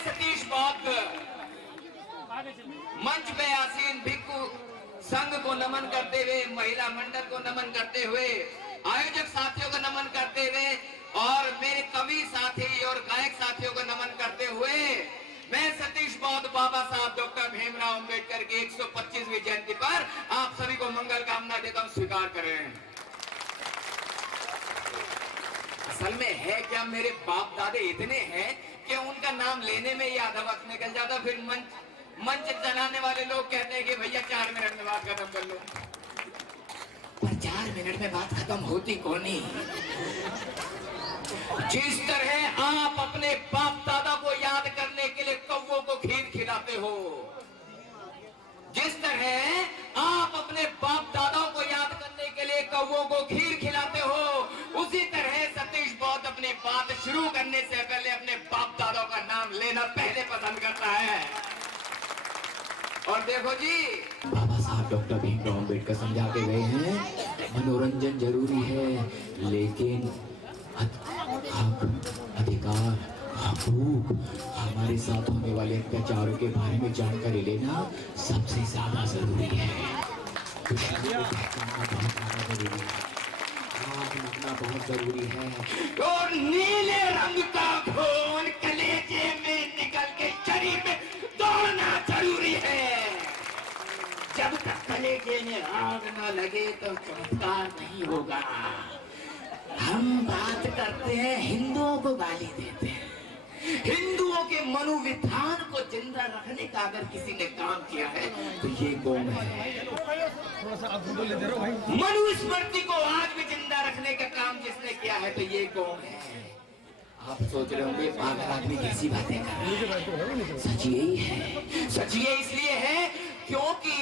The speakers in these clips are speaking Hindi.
सतीश बौद्ध मंच पे आसीन भिक्षु संघ को नमन करते हुए, महिला मंडल को नमन करते हुए, आयोजक साथियों को नमन करते हुए और मेरे कवि साथी और गायक साथियों को नमन करते हुए मैं सतीश बौद्ध बाबा साहब डॉक्टर भीमराव अंबेडकर की 125वीं जयंती पर आप सभी को मंगल कामना देता हूं, स्वीकार करें। असल में है क्या, मेरे बाप दादे इतने हैं कि उनका नाम लेने में ही आधा वक्त निकल जाता, फिर मंच चलाने वाले लोग कहते हैं कि भैया 4 मिनट में बात खत्म कर लो, पर 4 मिनट में बात खत्म होती कौन नहीं। जिस तरह आप अपने बाप दादा को याद करने के लिए कौवों को खीर खिलाते हो, जिस तरह आप अपने बाप दादा को याद करने के लिए कौवों को खीर खिलाते हो, उसी तरह सतीश बौद्ध अपनी बात शुरू करने से पहले अपने बाप दादा का नाम लेना पहले पसंद करता है। और देखो जी, बाबा साहब डॉक्टर भीमराव अंबेडकर समझा के गए हैं, मनोरंजन जरूरी है लेकिन हक, अधिकार, हकूक, हमारे साथ होने वाले अत्याचारों के बारे में जानकारी लेना सबसे ज्यादा जरूरी है। दुश्मनों को पहचानना बहुत ज्यादा जरूरी है, आग लगना बहुत जरूरी है और नीले रंग का खून कलेजे में निकल के शरीर में दौड़ना जरूरी है। जब तक कलेजे में आग न लगे तो चमत्कार नहीं होगा। हम बात करते हैं, हिंदुओं को गाली देते हैं, हिंदुओं के मनोविधान को जिंदा रखने का अगर किसी ने काम किया है तो ये कौन है? मनुस्मृति को आज भी जिंदा रखने का काम जिसने किया है तो ये कौन है? आप सोच रहे होंगे पागल आदमी कैसी बातें कर रहा है। सच यही है, सच ये इसलिए है क्योंकि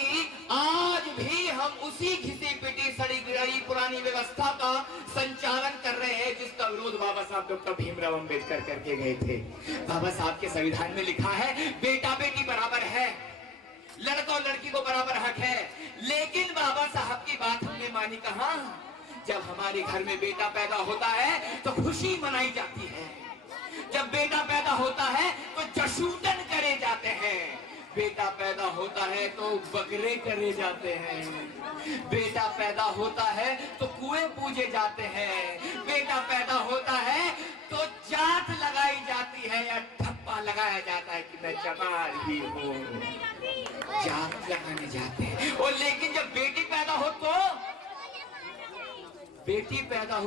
आज भी हम उसी घिसी पिटी सड़ी गिरी पुरानी व्यवस्था का संचालन कर रहे हैं जिसका विरोध बाबा साहब डॉक्टर भीमराव अंबेडकर करके गए थे। बाबा साहब के संविधान में लिखा है बेटा बेटी बराबर है, लड़का और लड़की को बराबर हक है, लेकिन बाबा साहब की बात हमने मानी कहां? जब हमारे घर में बेटा पैदा होता है तो खुशी मनाई जाती है, जब बेटा पैदा होता है तो जशूदन करे जाते हैं, बेटा पैदा होता है तो बकरे करे जाते हैं, बेटा पैदा होता है तो कुएं पूजे जाते हैं, बेटा पैदा होता है तो जात लगाई जाती है या ठप्पा लगाया जाता है कि मैं चमार ही हूँ, जात लगाने जाते हैं। और लेकिन जब बेटी पैदा हो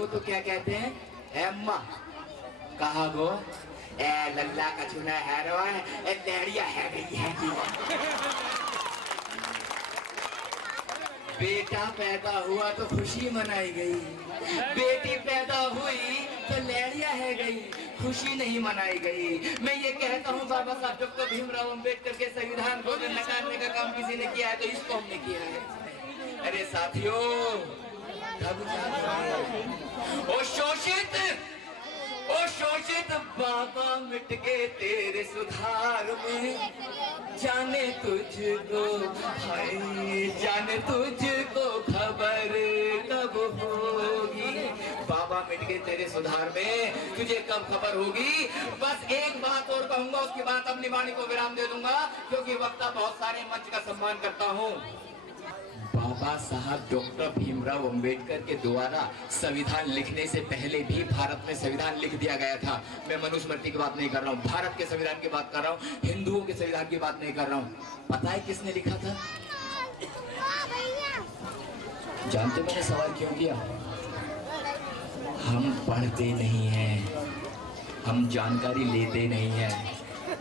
तो क्या कहते हैं? अम्मा कहा गो ए लल्ला का चुना है रो है लहरिया है गई है। बेटा पैदा हुआ तो खुशी मनाई गई, बेटी पैदा हुई तो लहरिया है गई, खुशी नहीं मनाई गई। मैं ये कहता हूँ बाबा साहब डॉक्टर भीमराव अंबेडकर के संविधान को नकारने का काम किसी ने किया है तो इसको हमने किया है। अरे साथियों, ओ शोषित बाबा मिट गए तेरे सुधार में, जाने तुझको हाय जाने तुझको खबर कब होगी। बाबा मिट गए तेरे सुधार में, तुझे कब खबर होगी। बस एक बात और कहूंगा, उसके बाद अपनी वाणी को विराम दे दूंगा क्योंकि वक्ता बहुत सारे मंच का सम्मान करता हूँ। बाबा साहब डॉक्टर भीमराव अंबेडकर के द्वारा संविधान लिखने से पहले भी भारत में संविधान लिख दिया गया था। मैं मनुस्मृति की बात नहीं कर रहा हूँ, भारत के संविधान की बात कर रहा हूँ, हिंदुओं के संविधान की बात नहीं कर रहा हूँ। पता है किसने लिखा था? जानते मैंने सवाल क्यों किया? हम पढ़ते नहीं हैं, हम जानकारी लेते नहीं हैं।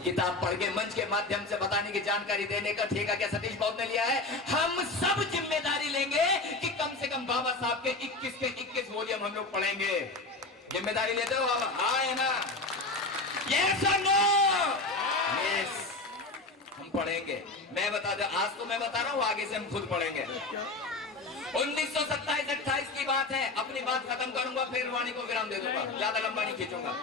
किताब पढ़ के मंच के माध्यम से बताने की जानकारी देने का ठेका क्या सतीश बौद्ध ने लिया है? हम सब जिम्मेदारी लेंगे कि कम से कम बाबा साहब के 21 वॉल्यूम हम लोग पढ़ेंगे। जिम्मेदारी लेते हो आप? हाँ है ना? यस और नो? यस, हम पढ़ेंगे। मैं बता दे, आज तो मैं बता रहा हूँ, आगे से हम खुद पढ़ेंगे। 1927-28 की बात है, अपनी बात खत्म करूंगा फिर वाणी को विराम दे दूंगा, ज्यादा लंबा नहीं खींचूंगा।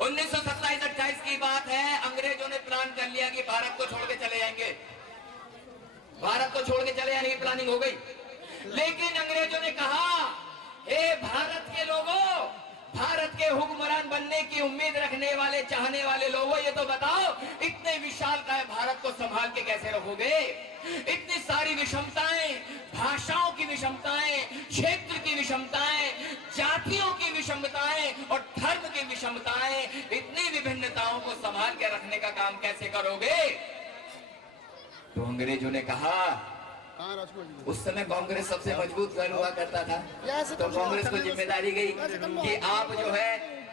1927-28 की बात है, अंग्रेजों ने प्लान कर लिया कि भारत को छोड़ के चले जाएंगे, भारत को छोड़ के चले जाने की प्लानिंग हो गई। लेकिन अंग्रेजों ने कहा, हे भारत के लोगों, भारत के हुक्मरान बनने की उम्मीद रखने वाले, चाहने वाले लोगों, ये तो बताओ, इतने विशाल का भारत को संभाल के कैसे रखोगे? इतनी सारी विषमताएं, भाषाओं की विषमताएं, क्षेत्र की विषमताएं, जातियों की विषमताएं और धर्म की विषमताएं, इतनी विभिन्नताओं को संभाल के रखने का काम कैसे करोगे? तो अंग्रेजों ने कहा, उस समय कांग्रेस सबसे मजबूत दल हुआ करता था, तो कांग्रेस को जिम्मेदारी गई कि आप जो है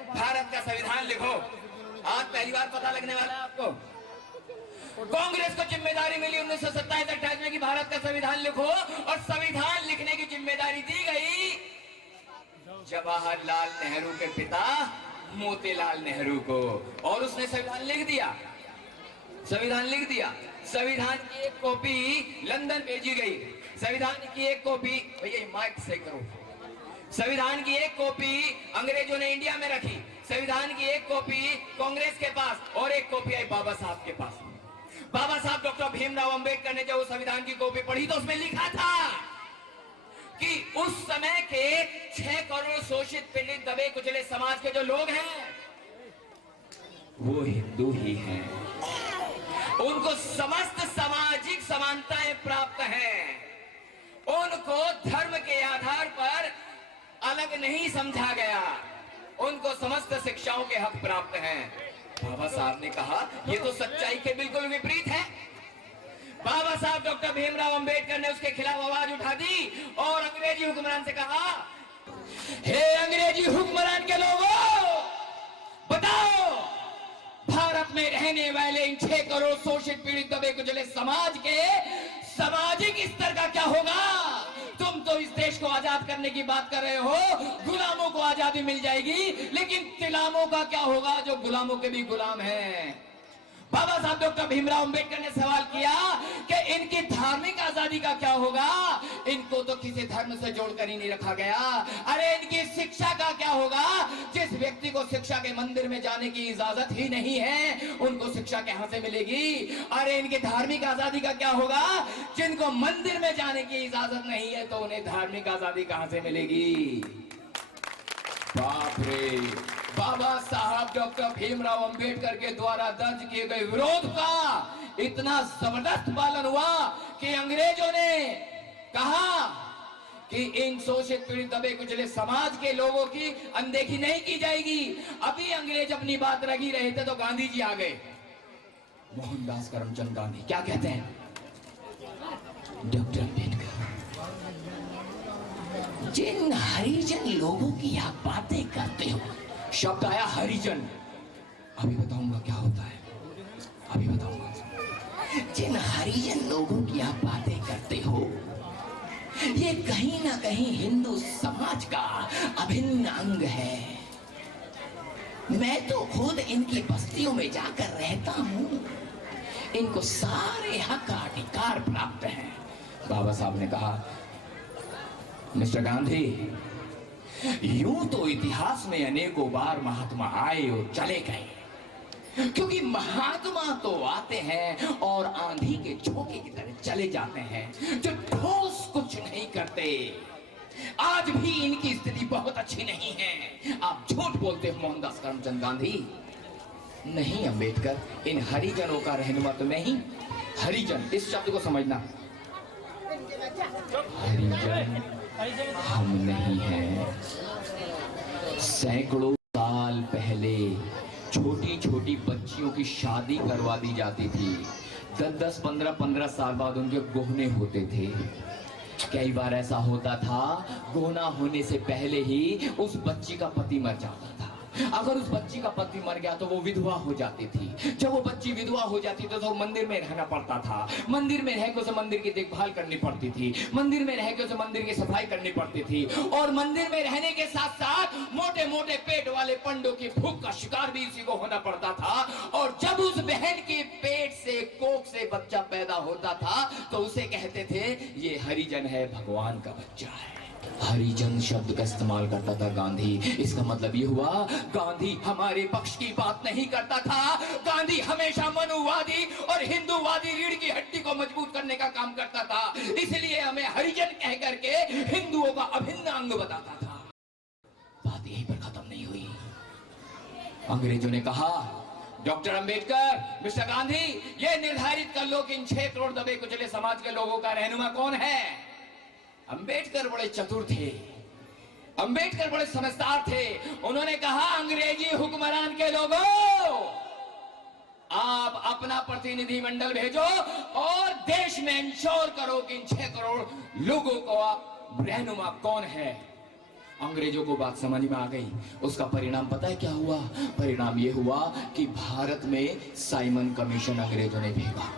भारत का संविधान लिखो। आज पहली बार पता लगने वाला है आपको। कांग्रेस को जिम्मेदारी मिली 1927-28 में कि भारत का संविधान लिखो, और संविधान लिखने की जिम्मेदारी दी गई जवाहरलाल नेहरू के पिता मोतीलाल नेहरू को, और उसने संविधान लिख दिया। संविधान लिख दिया। संविधान की एक कॉपी लंदन भेजी गई। संविधान की एक कॉपी, भैया माइक से करो, संविधान की एक कॉपी अंग्रेजों ने इंडिया में रखी। संविधान की एक कॉपी कांग्रेस के पास, और एक कॉपी आई बाबा साहब के पास। बाबा साहब डॉक्टर भीमराव अंबेडकर ने जब उस संविधान की कॉपी पढ़ी तो उसमें लिखा था कि उस समय के 6 करोड़ शोषित, पीड़ित, दबे कुचले समाज के जो लोग हैं वो हिंदू ही हैं, उनको समस्त सामाजिक समानताएं प्राप्त हैं, उनको धर्म के आधार पर अलग नहीं समझा गया, उनको समस्त शिक्षाओं के हक प्राप्त हैं। बाबा साहब ने कहा ये तो सच्चाई के बिल्कुल विपरीत है। बाबा साहब डॉक्टर भीमराव अंबेडकर ने उसके खिलाफ आवाज उठा दी और अंग्रेजी हुक्मरान से कहा, हे अंग्रेजी हुक्मरान के लोगों, बताओ भारत में रहने वाले इन 6 करोड़ शोषित, पीड़ित, दबे कुचले समाज के सामाजिक स्तर का क्या होगा? तुम तो इस देश को आजाद करने की बात कर रहे हो, गुलामों को आजादी मिल जाएगी, लेकिन तिलामों का क्या होगा जो गुलामों के भी गुलाम हैं? बाबा साहब डॉक्टर भीमराव अंबेडकर ने सवाल किया कि इनकी धार्मिक आजादी का क्या होगा? इनको तो किसी धर्म से जोड़कर ही नहीं रखा गया। अरे इनकी शिक्षा का क्या होगा? जिस व्यक्ति को शिक्षा के मंदिर में जाने की इजाजत ही नहीं है, उनको शिक्षा कहां से मिलेगी? अरे इनकी धार्मिक आजादी का क्या होगा? जिनको मंदिर में जाने की इजाजत नहीं है तो उन्हें धार्मिक आजादी कहां से मिलेगी? बाप रे! बाबा साहब डॉक्टर भीमराव अंबेडकर के द्वारा दर्ज किए गए विरोध का इतना जबरदस्त पालन हुआ कि अंग्रेजों ने कहा कि इन शोषित, पीड़ित, दबे कुचले समाज के लोगों की अनदेखी नहीं की जाएगी। अभी अंग्रेज अपनी बात रखी रहे थे तो गांधी जी आ गए, मोहनदास करमचंद गांधी। क्या कहते हैं डॉक्टर अंबेडकर, जिन हरिजन लोगों की आप बातें करते हो, शब्द आया हरिजन, अभी बताऊंगा क्या होता है, अभी बताऊंगा। जिन हरिजन लोगों की आप बातें करते हो, ये कहीं ना कहीं हिंदू समाज का अभिन्न अंग है। मैं तो खुद इनकी बस्तियों में जाकर रहता हूं, इनको सारे हक अधिकार प्राप्त हैं। बाबा साहब ने कहा, मिस्टर गांधी, यूं तो इतिहास में अनेकों बार महात्मा आए और चले गए, क्योंकि महात्मा तो आते हैं और आंधी के झोंके की तरह चले जाते हैं, जो ठोस कुछ नहीं करते। आज भी इनकी स्थिति बहुत अच्छी नहीं है। आप झूठ बोलते हो मोहनदास करमचंद गांधी। नहीं अंबेडकर, इन हरिजनों का रहनुमा तो मैं ही। हरिजन, इस शब्द को समझना, हरिजन हम नहीं हैं। सैकड़ों साल पहले छोटी छोटी बच्चियों की शादी करवा दी जाती थी। 10-10, 15-15 साल बाद उनके गोहने होते थे। कई बार ऐसा होता था, गोहना होने से पहले ही उस बच्ची का पति मर जाता था। अगर उस बच्ची का पति मर गया तो वो विधवा हो जाती थी। जब वो बच्ची विधवा हो जाती थी तो मंदिर में रहना पड़ता था। मंदिर में रहकर उसे मंदिर की देखभाल करनी पड़ती थी। मंदिर में रहकर उसे मंदिर की सफाई करनी पड़ती थी। और मंदिर में रहने के साथ साथ मोटे मोटे पेट वाले पंडों की भूख का शिकार भी इसी को होना पड़ता था। और जब उस बहन के पेट से, कोख से बच्चा पैदा होता था तो उसे कहते थे ये हरिजन है, भगवान का बच्चा है। हरिजन शब्द का इस्तेमाल करता था गांधी। इसका मतलब ये हुआ, गांधी हमारे पक्ष की बात नहीं करता था। गांधी हमेशा मनुवादी और हिंदूवादी रीढ़ की हड्डी को मजबूत करने का काम करता था। इसलिए हमें हरिजन कह करके हिंदुओं का अभिन्न अंग बताता था। बात यहीं पर खत्म नहीं हुई। अंग्रेजों ने कहा, डॉक्टर अंबेडकर, मिस्टर गांधी, ये निर्धारित कर लो कि इन 6 करोड़ दबे कुचले समाज के लोगों का रहनुमा कौन है। अंबेडकर बड़े चतुर थे, अंबेडकर बड़े समझदार थे। उन्होंने कहा, अंग्रेजी हुक्मरान के लोगों, आप अपना प्रतिनिधि मंडल भेजो और देश में इंश्योर करो कि इन 6 करोड़ लोगों का रहनुमा कौन है। अंग्रेजों को बात समझ में आ गई। उसका परिणाम पता है क्या हुआ? परिणाम यह हुआ कि भारत में साइमन कमीशन अंग्रेजों ने भेजा।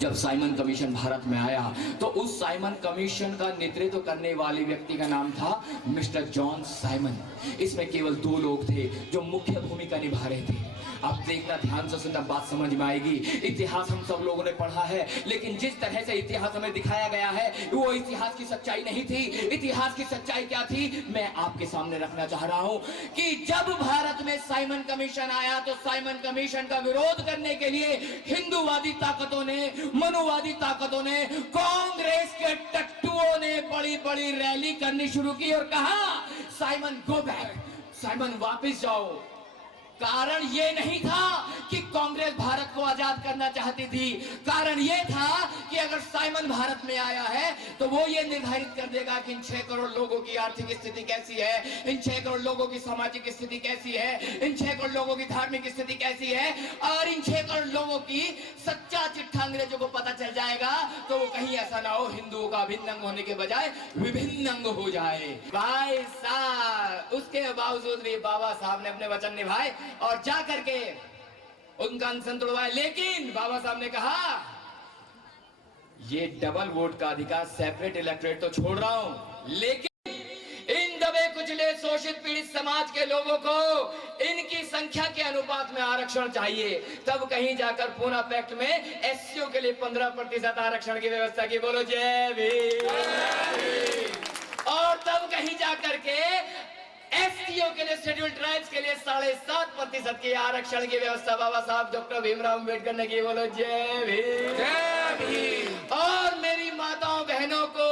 जब साइमन कमीशन भारत में आया तो उस साइमन कमीशन का नेतृत्व करने वाले व्यक्ति का नाम था मिस्टर जॉन साइमन। इसमें केवल 2 लोग थे जो मुख्य भूमिका निभा रहे थे। आप देखना, ध्यान से सुनना, बात समझ में आएगी। इतिहास हम सब लोगों ने पढ़ा है, लेकिन जिस तरह से इतिहास हमें दिखाया गया है वो इतिहास की सच्चाई नहीं थी। इतिहास की सच्चाई क्या थी, मैं आपके सामने रखना चाह रहा हूं कि जब भारत में साइमन कमीशन आया तो साइमन कमीशन का विरोध करने के लिए हिंदूवादी ताकतों ने, मनुवादी ताकतों ने, कांग्रेस के टट्टुओं ने बड़ी बड़ी रैली करनी शुरू की और कहा, साइमन गो बैक, साइमन वापस जाओ। कारण यह नहीं था कि कांग्रेस भारत को आजाद करना चाहती थी। कारण यह था कि अगर साइमन भारत में आया है तो वो ये निर्धारित कर देगा कि इन 6 करोड़ लोगों की आर्थिक स्थिति कैसी है, इन 6 करोड़ लोगों की सामाजिक स्थिति कैसी है, इन 6 करोड़ लोगों की धार्मिक स्थिति कैसी है, और इन 6 करोड़ लोगों की सच्चा चिट्ठा अंग्रेजों को पता चल जाएगा तो वो कहीं ऐसा ना हो हिंदुओं का अभिन्न अंग होने के बजाय विभिन्न अंग हो जाए। भाई साहब, उसके बावजूद भी बाबा साहब ने अपने वचन निभाए और जा करके उनका अनशन तोड़वाया। लेकिन बाबा साहब ने कहा, ये डबल वोट का अधिकार, सेपरेट इलेक्टोरेट तो छोड़ रहा हूं, लेकिन इन दबे कुचले शोषित पीड़ित समाज के लोगों को इनकी संख्या के अनुपात में आरक्षण चाहिए। तब कहीं जाकर पूना पैक्ट में एससीओ के लिए 15% आरक्षण की व्यवस्था की। बोलो जय भीम। और तब कहीं जाकर के एसटीओ के लिए, शेड्यूल्ड ट्राइब्स के लिए 7.5% की आरक्षण की व्यवस्था बाबा साहब डॉक्टर भीमराव अम्बेडकर ने की। बोलो जय भीम, जय भीम। और मेरी माताओं बहनों को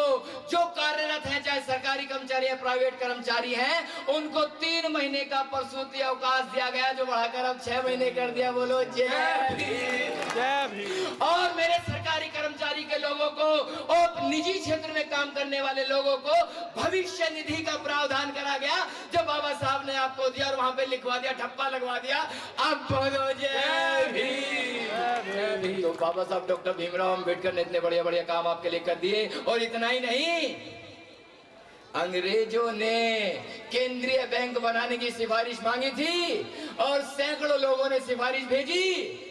जो कार्यरत हैं, चाहे सरकारी कर्मचारी या प्राइवेट कर्मचारी हैं, उनको 3 महीने का प्रसूति अवकाश दिया गया, जो बढ़ाकर अब 6 महीने कर दिया। बोलो जय भीम, जय भीम। और मेरे सरकारी कर्मचारी के लोगों को और निजी क्षेत्र में काम करने वाले लोगों को भविष्य निधि का प्रावधान करा गया, जो बाबा साहब ने आपको दिया और वहां पे लिखवा दिया, ठप्पा लगवा दिया। अब बोलो जय भीम। तो बाबा साहब डॉक्टर भीमराव अम्बेडकर ने इतने बढ़िया बढ़िया काम आपके लिए कर दिए। और इतना ही नहीं, अंग्रेजों ने केंद्रीय बैंक बनाने की सिफारिश मांगी थी और सैकड़ों लोगों ने सिफारिश भेजी,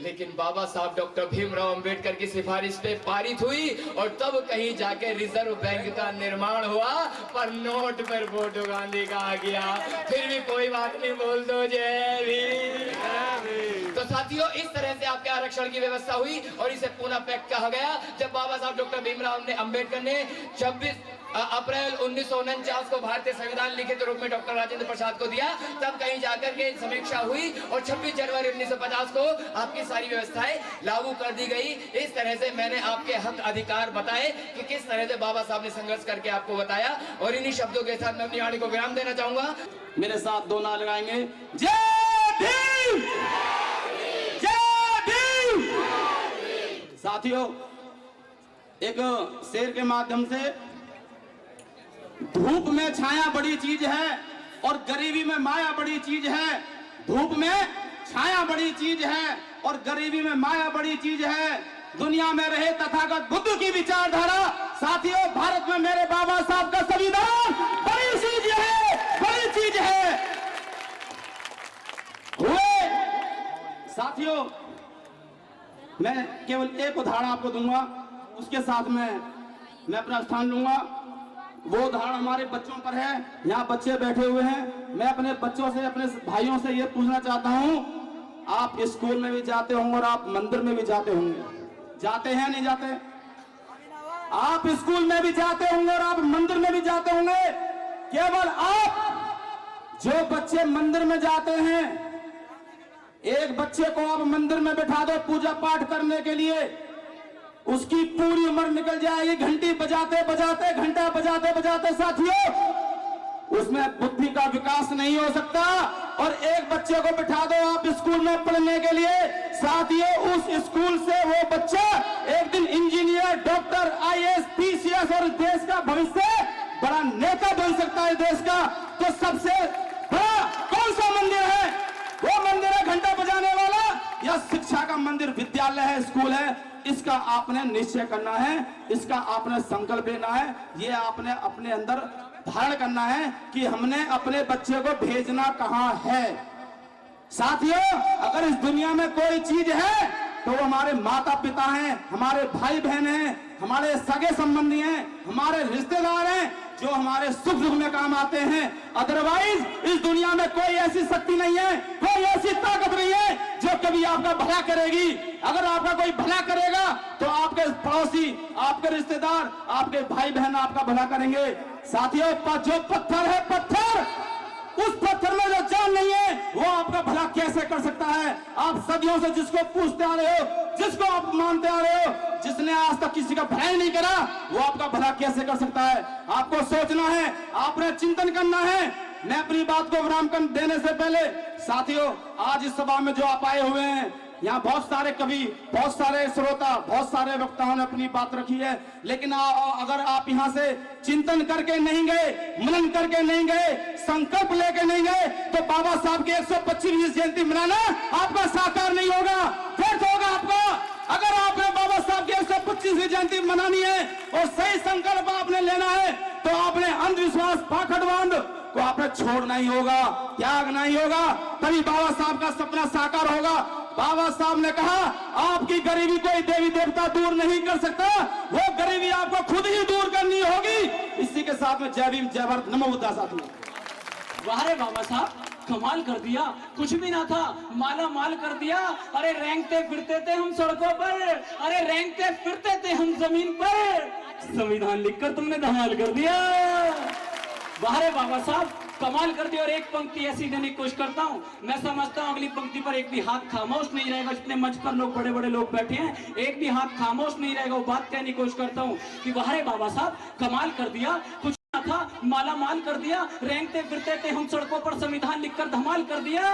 लेकिन बाबा साहब डॉक्टर भीमराव अंबेडकर की सिफारिश पे पारित हुई और तब कहीं जाके रिजर्व बैंक का निर्माण हुआ, पर नोट पर फोटो गांधी का आ गया। फिर भी कोई बात नहीं, बोल दो जय भीम। तो साथियों, इस तरह से आपके आरक्षण की व्यवस्था हुई और इसे पूना पैक्ट कहा गया। जब बाबा साहब डॉक्टर भीमराव अम्बेडकर ने 26 अप्रैल 1949 को भारतीय संविधान लिखित रूप में डॉक्टर राजेंद्र प्रसाद को दिया, तब कहीं जाकर के समीक्षा हुई और 26 जनवरी 1950 को आपकी सारी व्यवस्थाएं लागू कर दी गई। इस तरह से मैंने आपके हक अधिकार बताए कि किस तरह से बाबा साहब ने संघर्ष करके आपको बताया। और इन्हीं शब्दों के साथ मैं अपनी वाणी को विराम देना चाहूंगा। मेरे साथ 2 नारे लगाएंगे, जय भीम, जय भीम। साथियों, एक शेर के माध्यम से, धूप में छाया बड़ी चीज है और गरीबी में माया बड़ी चीज है। धूप में छाया बड़ी चीज है और गरीबी में माया बड़ी चीज है। दुनिया में रहे तथागत बुद्ध की विचारधारा। साथियों, भारत में मेरे बाबा साहब का संविधान बड़ी चीज है, बड़ी चीज है। हुए साथियों, मैं केवल एक उदाहरण आपको दूंगा, उसके साथ में मैं अपना स्थान लूंगा। वो उदाहरण हमारे बच्चों पर है। यहाँ बच्चे बैठे हुए हैं। मैं अपने बच्चों से, अपने भाइयों से ये पूछना चाहता हूँ, आप स्कूल में भी जाते होंगे और आप मंदिर में भी जाते होंगे, जाते हैं नहीं जाते? आप स्कूल में भी जाते होंगे और आप मंदिर में भी जाते होंगे। केवल आप जो बच्चे मंदिर में जाते हैं, एक बच्चे को आप मंदिर में बैठा दो पूजा पाठ करने के लिए, उसकी पूरी उम्र निकल जाएगी घंटी बजाते बजाते, घंटा बजाते बजाते। साथियों, उसमें बुद्धि का विकास नहीं हो सकता। और एक बच्चे को बिठा दो आप स्कूल में पढ़ने के लिए, साथियों उस स्कूल से वो बच्चा एक दिन इंजीनियर, डॉक्टर, आईएएस, पीसीएस और देश का भविष्य बड़ा नेता बन सकता है देश का। तो सबसे बड़ा कौन सा मंदिर है? वो मंदिर है घंटा बजाने वाला या शिक्षा का मंदिर, विद्यालय है, स्कूल है? इसका आपने निश्चय करना है, इसका आपने संकल्प लेना है, ये आपने अपने अंदर धारण करना है कि हमने अपने बच्चे को भेजना कहां है। साथियों, अगर इस दुनिया में कोई चीज है तो वो हमारे माता पिता हैं, हमारे भाई बहन हैं, हमारे सगे संबंधी हैं, हमारे रिश्तेदार हैं, जो हमारे सुख दुख में काम आते हैं। अदरवाइज इस दुनिया में कोई ऐसी शक्ति नहीं है, कोई ऐसी ताकत नहीं है जो कभी आपका भला करेगी। अगर आपका कोई भला करेगा तो आपके पड़ोसी, आपके रिश्तेदार, आपके भाई बहन आपका भला करेंगे। साथियों, जो पत्थर है, पत्थर, उस पत्थर में जो जान नहीं है वो आपका भला कैसे कर सकता है? आप सदियों से जिसको पूछते आ रहे हो, जिसको आप मानते आ रहे हो, जिसने आज तक किसी का भला ही नहीं करा, वो आपका भला कैसे कर सकता है? आपको सोचना है, आपने चिंतन करना है। मैं अपनी बात को विराम देने से पहले साथियों, आज इस सभा में जो आप आए हुए हैं, यहाँ बहुत सारे कवि, बहुत सारे श्रोता, बहुत सारे वक्ताओं ने अपनी बात रखी है, लेकिन अगर आप यहाँ से चिंतन करके नहीं गए, मनन करके नहीं गए, संकल्प लेके नहीं गए, तो बाबा साहब की 125वीं जयंती मनाना आपका साकार नहीं होगा, व्यर्थ होगा आपका। अगर आपने बाबा साहब की 125वीं जयंती मनानी है और सही संकल्प आपने लेना है, तो आपने अंधविश्वास, पाखंडवाद को आपने छोड़ना ही होगा, त्यागना ही होगा, तभी बाबा साहब का सपना साकार होगा। बाबा साहब ने कहा, आपकी गरीबी कोई देवी देवता दूर नहीं कर सकता, वो गरीबी आपको खुद ही दूर करनी होगी। इसी के साथ में जय भीम, जय भारत, नमो बुद्धाय। साथियों, वाह रे बाबा साहब, कमाल कर दिया, कुछ भी ना था, माला माल कर दिया। अरे रेंगते फिरते थे हम सड़कों पर, अरे रेंगते फिरते थे हम जमीन पर, संविधान लिखकर तुमने धमाल कर दिया। वाह रे बाबा साहब, कमाल कर दिया। और एक पंक्ति ऐसी देने की कोशिश करता हूँ, मैं समझता हूँ अगली पंक्ति पर एक भी हाथ खामोश नहीं रहेगा। जितने मंच पर लोग, बड़े बड़े लोग बैठे हैं, एक भी हाथ खामोश नहीं रहेगा। वो बात कहने की कोशिश करता हूँ कि वाह रे बाबा साहब, कमाल कर दिया, कुछ था, माला माल कर दिया, रेंगते फिरते थे हम सड़कों पर, संविधान लिखकर धमाल कर दिया।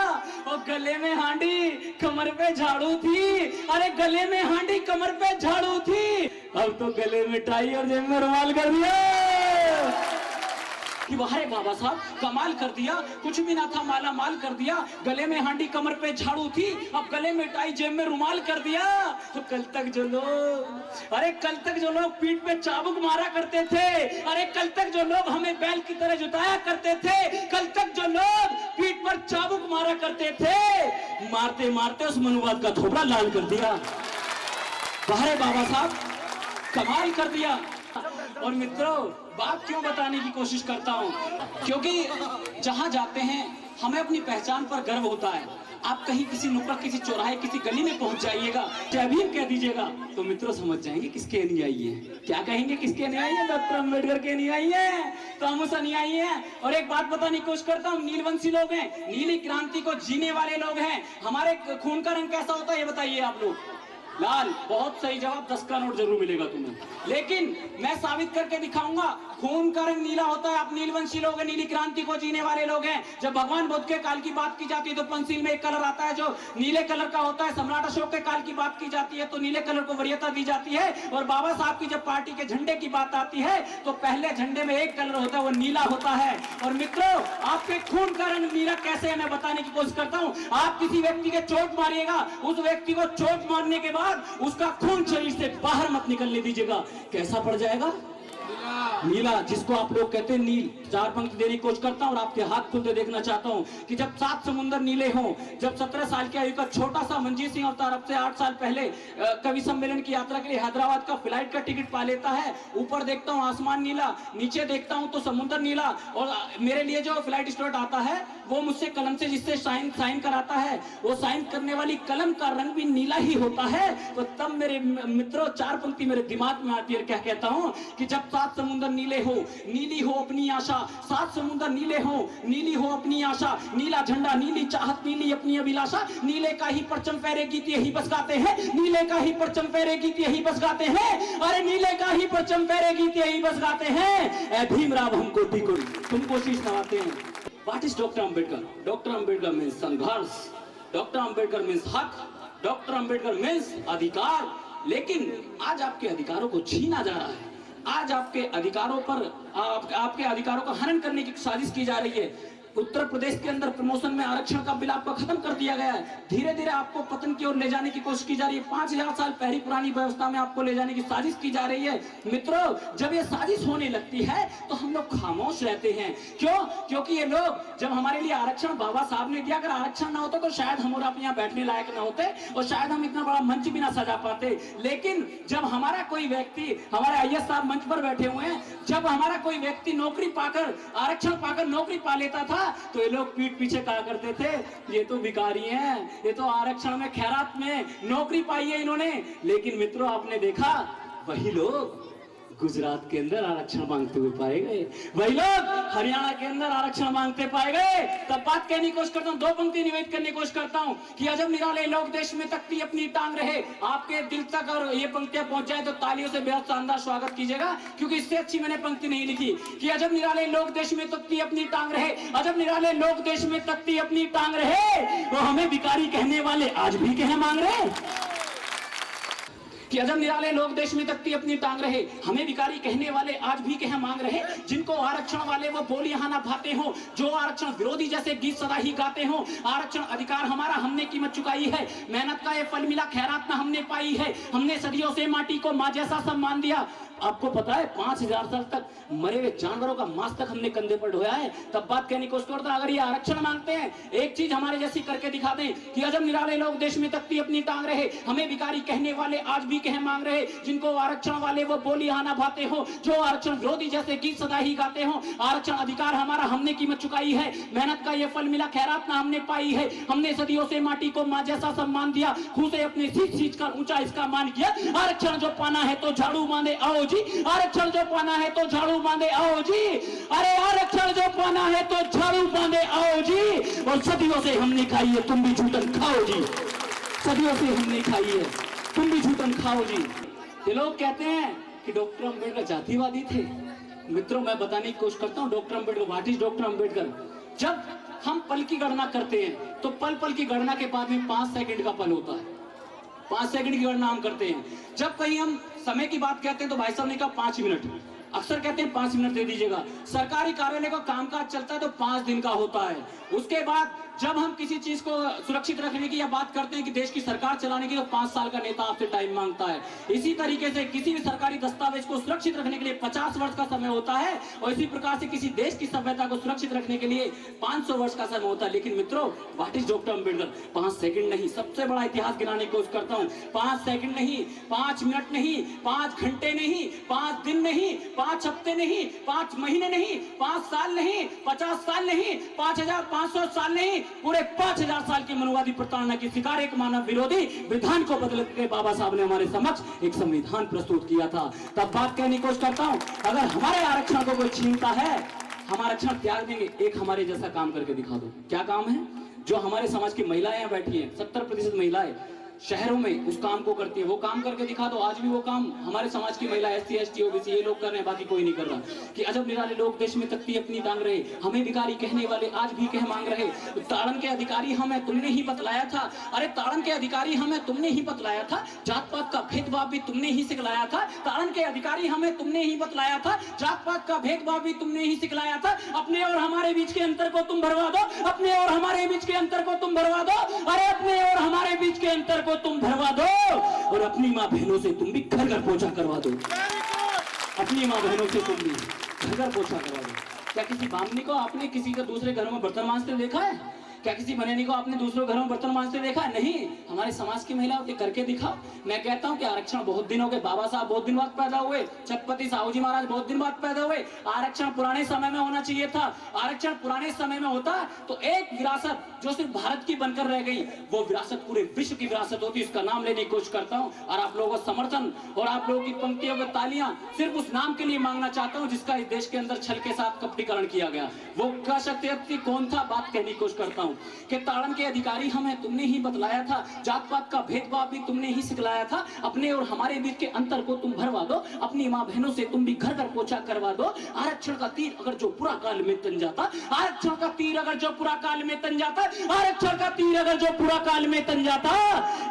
और गले में हांडी, कमर पे झाड़ू थी, अरे गले में हांडी, कमर पे झाड़ू थी, अब तो गले में टाई और जेब में रुमाल कर दिया। कि वाह रे बाबा साहब, कमाल कर दिया, कुछ भी ना था, माला माल कर दिया, गले में हांडी, कमर पे झाड़ू थी, अब गले में टाई, जेब में रुमाल कर दिया। तो कल तक जो लोग, अरे कल तक जो लोग पीठ पे चाबुक मारा करते थे, अरे कल तक जो लोग हमें बैल की तरह जुताया करते थे, कल तक जो लोग पीठ पर चाबुक मारा करते थे, मारते मारते उस मनुवाद का थोबड़ा लाल कर दिया। वाह रे बाबा साहब, कमाल कर दिया। और मित्रों, बात क्यों बताने की कोशिश करता हूं, क्योंकि जहां जाते हैं हमें अपनी पहचान पर गर्व होता है। आप कहीं किसी नुक्कड़, किसी चौराहे, किसी गली में पहुंच जाइएगा, जय भीम कह दीजिएगा, तो मित्रों समझ जाएंगे किसके अनुयायी है। क्या कहेंगे, किसके अनुयायी है? डॉक्टर अम्बेडकर के अनुयायी है, तो हम उस अनुयायी हैं। और एक बात बताने की कोशिश करता हूँ, नीलवंशी लोग हैं, नीली क्रांति को जीने वाले लोग हैं। हमारे खून का रंग कैसा होता है ये बताइए आप लोग? लाल। बहुत सही जवाब, 10 का नोट जरूर मिलेगा तुम्हें। लेकिन मैं साबित करके दिखाऊंगा, खून का रंग नीला होता है। आप नीलवंशी लोग हैं, नीली क्रांति को जीने वाले लोग हैं। जब भगवान बुद्ध के काल की बात की जाती है तो पंचशील में एक कलर आता है जो नीले कलर का होता है। सम्राट अशोक के काल की बात की जाती है तो नीले कलर को वरीयता दी जाती है। और बाबा साहब की जब पार्टी के झंडे की बात आती है तो पहले झंडे में एक कलर होता है, वो नीला होता है। और मित्रों, आपके खून का रंग नीला कैसे है मैं बताने की कोशिश करता हूँ। आप किसी व्यक्ति के चोट मारिएगा, उस व्यक्ति को चोट मारने के बाद उसका खून शरीर से बाहर मत निकलने दीजिएगा। कैसा पड़ जाएगा? नीला, जिसको आप लोग कहते हैं नील। 4 पंक्ति देने की कोशिश करता हूं और आपके हाथ खुलते देखना चाहता हूं कि जब 7 समुंदर नीले हों, जब 17 साल की आयु का छोटा सा मंजीत सिंह अवतार अब से 8 साल पहले कवि सम्मेलन की यात्रा के लिए हैदराबाद का फ्लाइट का टिकट पा लेता है। ऊपर देखता हूं आसमान नीला, नीचे देखता हूं तो समुद्र नीला। और मेरे लिए जो फ्लाइट स्टूडेंट आता है वो मुझसे कलम से जिससे साइन कराता है, वो साइन करने वाली कलम का रंग भी नीला ही होता है। तो तब मेरे मित्रों 4 पंक्ति मेरे दिमाग में आती है। क्या कहता हूं कि जब 7 समुंदर नीले हो, नीली हो अपनी आशा, 7 समुंदर नीले हो, नीली हो अपनी आशा, नीला झंडा, नीली चाहत, नीली अपनी अभिलाषा, नीले का ही परचम फहरे गीत यही बस गाते हैं, नीले का ही परचम फहरे गीत यही बस गाते हैं, अरे नीले का ही परचम फहरे गीत यही बस गाते हैं। ए भीमराव हमको ढिकोई, तुम कोशिश नवाते हैं। What is doctor Ambedkar? Doctor Ambedkar means संघर्ष, डॉक्टर अंबेडकर मीन्स हक, डॉक्टर अंबेडकर मीन्स अधिकार। लेकिन आज आपके अधिकारों को छीना जा रहा है, आज आपके अधिकारों पर आपके अधिकारों का हनन करने की साजिश की जा रही है। उत्तर प्रदेश के अंदर प्रमोशन में आरक्षण का बिल आपको खत्म कर दिया गया है। धीरे धीरे आपको पतन की ओर ले जाने की कोशिश की जा रही है। 5000 साल पहली पुरानी व्यवस्था में आपको ले जाने की साजिश की जा रही है। मित्रों, जब ये साजिश होने लगती है तो हम लोग खामोश रहते हैं। क्यों? क्योंकि ये लोग जब हमारे लिए आरक्षण बाबा साहब ने दिया, अगर आरक्षण ना होता तो शायद हम और आप यहाँ बैठने लायक ना होते और शायद हम इतना बड़ा मंच भी ना सजा पाते। लेकिन जब हमारा कोई व्यक्ति, हमारे आईएएस साहब मंच पर बैठे हुए हैं, जब हमारा कोई व्यक्ति नौकरी पाकर, आरक्षण पाकर नौकरी पा लेता था तो ये लोग पीठ पीछे कहा करते थे, ये तो भिखारी हैं, ये तो आरक्षण में, खैरात में नौकरी पाई है इन्होंने। लेकिन मित्रों, आपने देखा वही लोग गुजरात के अंदर आरक्षण मांगते हुए पाए गए, वही लोग हरियाणा के अंदर आरक्षण मांगते पाए गए। तब बात कहने की कोशिश करता हूँ, 2 पंक्ति निवेदित करने की कोशिश करता हूँ कि अजब निराले लोग देश में तकती अपनी टांग रहे। आपके दिल तक और ये पंक्तियां पहुंच जाए तो तालियों से बेहद शानदार स्वागत कीजिएगा, क्योंकि इससे अच्छी मैंने पंक्ति नहीं लिखी कि अजब निराले लोग देश में तकती अपनी टांग रहे, अजब निराले लोग देश में तकती अपनी टांग रहे, वो हमें भिखारी कहने वाले आज भी कहे मांग रहे। कि अजब निराले लोग देश में तकती अपनी टांग रहे, हमें भिखारी कहने वाले आज भी कह मांग रहे। जिनको आरक्षण वाले वो बोल यहाँ ना भाते हो, जो आरक्षण विरोधी जैसे गीत सदा ही गाते हो। आरक्षण अधिकार हमारा हमने कीमत चुकाई है, मेहनत का ये फल मिला, खैरात ना हमने पाई है, हमने सदियों से माटी को माँ जैसा सम्मान दिया। आपको पता है 5000 साल तक मरे हुए जानवरों का मांस तक हमने कंधे पर ढोया है। तब बात कहने की कोशिश करता, अगर ये आरक्षण मांगते हैं, एक चीज हमारे जैसी करके दिखा दें कि अजब निराले लोग देश में तकती अपनी टांग रहे, हमें भिखारी कहने वाले आज भी कह मांग रहे। जिनको आरक्षण वाले वो बोली आना भाते हो, जो आरक्षण विरोधी जैसे गीत सदा ही गाते हो। आरक्षण अधिकार हमारा हमने कीमत चुकाई है, मेहनत का ये फल मिला, खैरात ना हमने पाई है, हमने सदियों से माटी को माँ जैसा सम्मान दिया, खून से अपने सींच कर ऊंचा इसका मान किया। आरक्षण जो पाना है तो झाड़ू बांधे आओ जी, आरक्षण जो पाना है तो झाड़ू बांधे आओ जी, अरे आरक्षण जो पाना है तो झाड़ू बांधे आओ जी। और सदियों से हमने खाई है, तुम भी झूठन खाओ जी, सदियों से हमने खाई है, तुम भी झूठन खाओ जी। ये लोग कहते हैं कि डॉक्टर अंबेडकर जातिवादी थे। मित्रों, मैं बताने की कोशिश करता हूँ doctor Ambedkar, what is doctor Ambedkar. जब हम पल की गणना करते हैं तो पल पल की गणना के बाद में 5 सेकंड का पल होता है, 5 सेकंड की गणना हम करते हैं। जब कहीं हम समय की बात कहते हैं तो भाई साहब ने कहा 5 मिनट, अक्सर कहते हैं 5 मिनट दे दीजिएगा। सरकारी कार्यालय का कामकाज चलता है तो 5 दिन का होता है। उसके बाद जब हम किसी चीज को सुरक्षित रखने की या बात करते हैं कि देश की सरकार चलाने की, तो 5 साल का नेता आपसे टाइम मांगता है। इसी तरीके से किसी भी सरकारी दस्तावेज को सुरक्षित रखने के लिए 50 वर्ष का समय होता है, और इसी प्रकार से किसी देश की सभ्यता को सुरक्षित रखने के लिए 500 वर्ष का समय होता है। लेकिन मित्रों, what is doctor Ambedkar, 5 second नहीं, सबसे बड़ा इतिहास गिनाने की कोशिश करता हूं, 5 सेकंड नहीं, 5 मिनट नहीं, 5 घंटे नहीं, 5 दिन नहीं, 5 हफ्ते नहीं, 5 महीने नहीं, 5 साल नहीं, 50 साल नहीं, 5500 साल नहीं, पूरे 5000 साल की मनुवादी प्रताड़ना की शिकार एक मानव विरोधी विधान को बदल के बाबा साहब ने हमारे समक्ष एक संविधान प्रस्तुत किया था। तब बात कहने की कोशिश करता हूं, अगर हमारे आरक्षण को कोई छीनता है, हम आरक्षण त्याग देंगे। एक हमारे जैसा काम करके दिखा दो। क्या काम है? जो हमारे समाज की महिलाएं यहाँ बैठी हैं, 70% महिलाएं शहरों में उस काम को करती है, वो काम करके दिखा दो। आज भी वो काम हमारे समाज की महिला, SC ST OBC ये लोग कर रहे हैं, बाकी कोई नहीं कर रहा। कि अजब निराले लोग देश में तकती अपनी टांग रहे, हमें भिखारी कहने वाले आज भी कह मांग रहे। ताड़न के अधिकारी हमें तुमने ही बतलाया था, अरे ताड़न के अधिकारी हमें तुमने ही बतलाया था, जात पात का भेदभाव भी तुमने ही सिखलाया था। ताड़न के अधिकारी हमें तुमने ही बतलाया था, जात पात का भेदभाव भी तुमने ही सिखलाया था। अपने और हमारे बीच के अंतर को तुम भरवा दो, अपने और हमारे बीच के अंतर को तुम भरवा दो, अरे अपने और हमारे बीच के अंतर तुम भरवा दो, और अपनी माँ बहनों से तुम भी घर घर पोछा करवा दो, अपनी माँ बहनों से तुम भी घर घर पोछा करवा दो। क्या किसी बामनी को आपने किसी के दूसरे घरों में बर्तन मांजते देखा है? क्या किसी बनेनी को आपने दूसरों घरों में बर्तन मांजते देखा है? नहीं। हमारे समाज की महिलाओं के करके दिखाओ। मैं कहता हूं कि आरक्षण बहुत दिन हो गए, बाबा साहब बहुत दिन बाद पैदा हुए, छत्रपति साहू जी महाराज बहुत दिन बाद पैदा हुए। आरक्षण पुराने समय में होना चाहिए था। आरक्षण पुराने समय में होता तो एक विरासत जो सिर्फ भारत की बनकर रह गई, वो विरासत पूरे विश्व की विरासत होती। उसका नाम लेने की कोशिश करता हूँ, और आप लोगों का समर्थन और आप लोगों की पंक्तियों में तालियां सिर्फ उस नाम के लिए मांगना चाहता हूँ जिसका इस देश के अंदर छल के साथ कपटीकरण किया गया। वो का शक्ति कौन था, बात कहने की कोशिश करता हूँ। हूँ कि ताड़न के अधिकारी हमें तुमने ही बतलाया था, जात पात का भेदभाव भी तुमने ही सिखलाया था, अपने और हमारे बीच के अंतर को तुम भरवा दो, अपनी माँ बहनों से तुम भी घर घर पोछा करवा दो। आरक्षण का तीर अगर जो पूरा काल में तन जाता, आरक्षण का तीर अगर जो पूरा काल में तन जाता, आरक्षण का तीर अगर जो पूरा काल में तन जाता,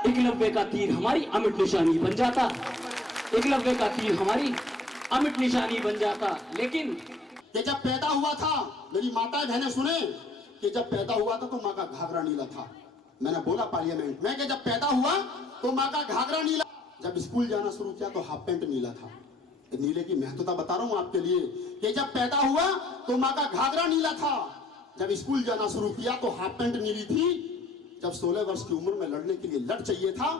एकलव्य का तीर हमारी अमिट निशानी बन जाता, एकलव्य का तीर हमारी अमिट निशानी बन जाता। लेकिन कि जब पैदा हुआ था, मेरी माताएं बहनें सुने, कि जब पैदा हुआ था तो माँ का घाघरा नीला था। मैंने बोला पार्लियामेंट में कि जब पैदा हुआ तो माँ का घाघरा नीला, जब स्कूल जाना शुरू किया तो हाफ पैंट नीला था। नीले की महत्वता बता रहा हूं आपके लिए कि जब पैदा हुआ तो माँ का घाघरा नीला था, जब स्कूल जाना शुरू किया तो हाफ पैंट नीली थी, जब 16 वर्ष की उम्र में लड़ने के लिए लड़ चाहिए था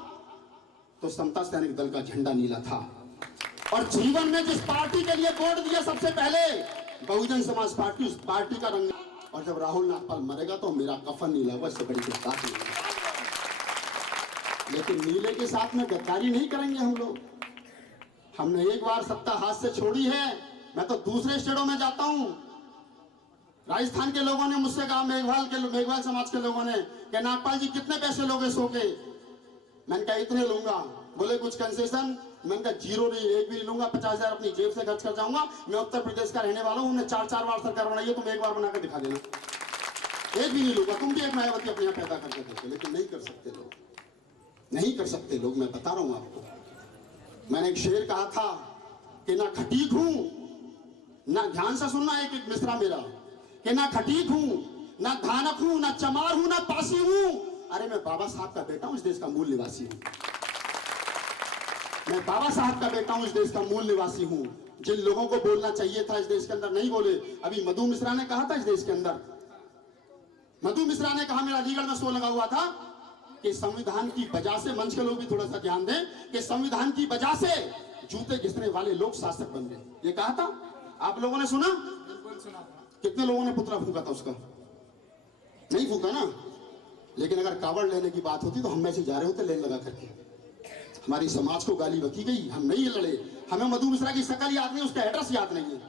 तो समता सैनिक दल का झंडा नीला था। और जीवन में जिस पार्टी के लिए वोट दिया सबसे पहले बहुजन समाज पार्टी, उस पार्टी का रंग। और जब राहुल नागपाल मरेगा तो मेरा कफन नीला होगा, इससे बड़ी कोई बात नहीं। लेकिन नीले के साथ में गद्दारी नहीं करेंगे हम लोग। हमने एक बार सत्ता हाथ से छोड़ी है, मैं तो दूसरे स्टेटों में जाता हूं। राजस्थान के लोगों ने मुझसे कहा, मेघवाल समाज के लोगों ने कि नागपाल जी कितने पैसे लोगे सो के? मैंने कहा इतने लूंगा। बोले कुछ कंसेशन? मैंने कहा 0 नहीं, 1 भी नहीं लूंगा, 50,000 अपनी जेब से खर्च कर जाऊंगा। मैं उत्तर प्रदेश का रहने वाला हूं, हमने 4 बार सरकार बनाई है, तुम एक बार बना के दिखा देना, 1 भी नहीं लूंगा। तुम भी एक मायावती अपने यहाँ पैदा करके देखो, लेकिन नहीं कर सकते लोग, नहीं कर सकते लोग। मैं बता रहा हूं आपको, मैंने एक शेर कहा था कि ना खटीक हूं, ना, ध्यान से सुनना एक मिसरा मेरा, कि ना खटीक हूं, ना धानक हूं, ना चमार हूं, ना पासी हूं। अरे मैं बाबा साहब का बेटा हूं, इस देश का मूल निवासी हूं। मैं बाबा साहब का बेटा हूं, इस देश का मूल निवासी हूं। जिन लोगों को बोलना चाहिए था इस देश के अंदर नहीं बोले। अभी मधु मिश्रा ने कहा था इस देश के अंदर, मधु मिश्रा ने कहा, मेरा अलीगढ़ में शो लगा हुआ था कि संविधान की वजह से, मंच के लोग भी थोड़ा सा ध्यान दें, कि संविधान की वजह से जूते घिसने वाले लोग शासक बन गए। ये कहा था, आप लोगों ने सुना? कितने लोगों ने पुतला फूंका था उसका? नहीं फूंका ना। लेकिन अगर कावड़ लेने की बात होती तो हम में से जा रहे होते लेन लगा करके। हमारी समाज को गाली बकी गई, हम नहीं लड़े। हमें मधु मिश्रा की शक्ल याद नहीं, उसका एड्रेस याद नहीं है।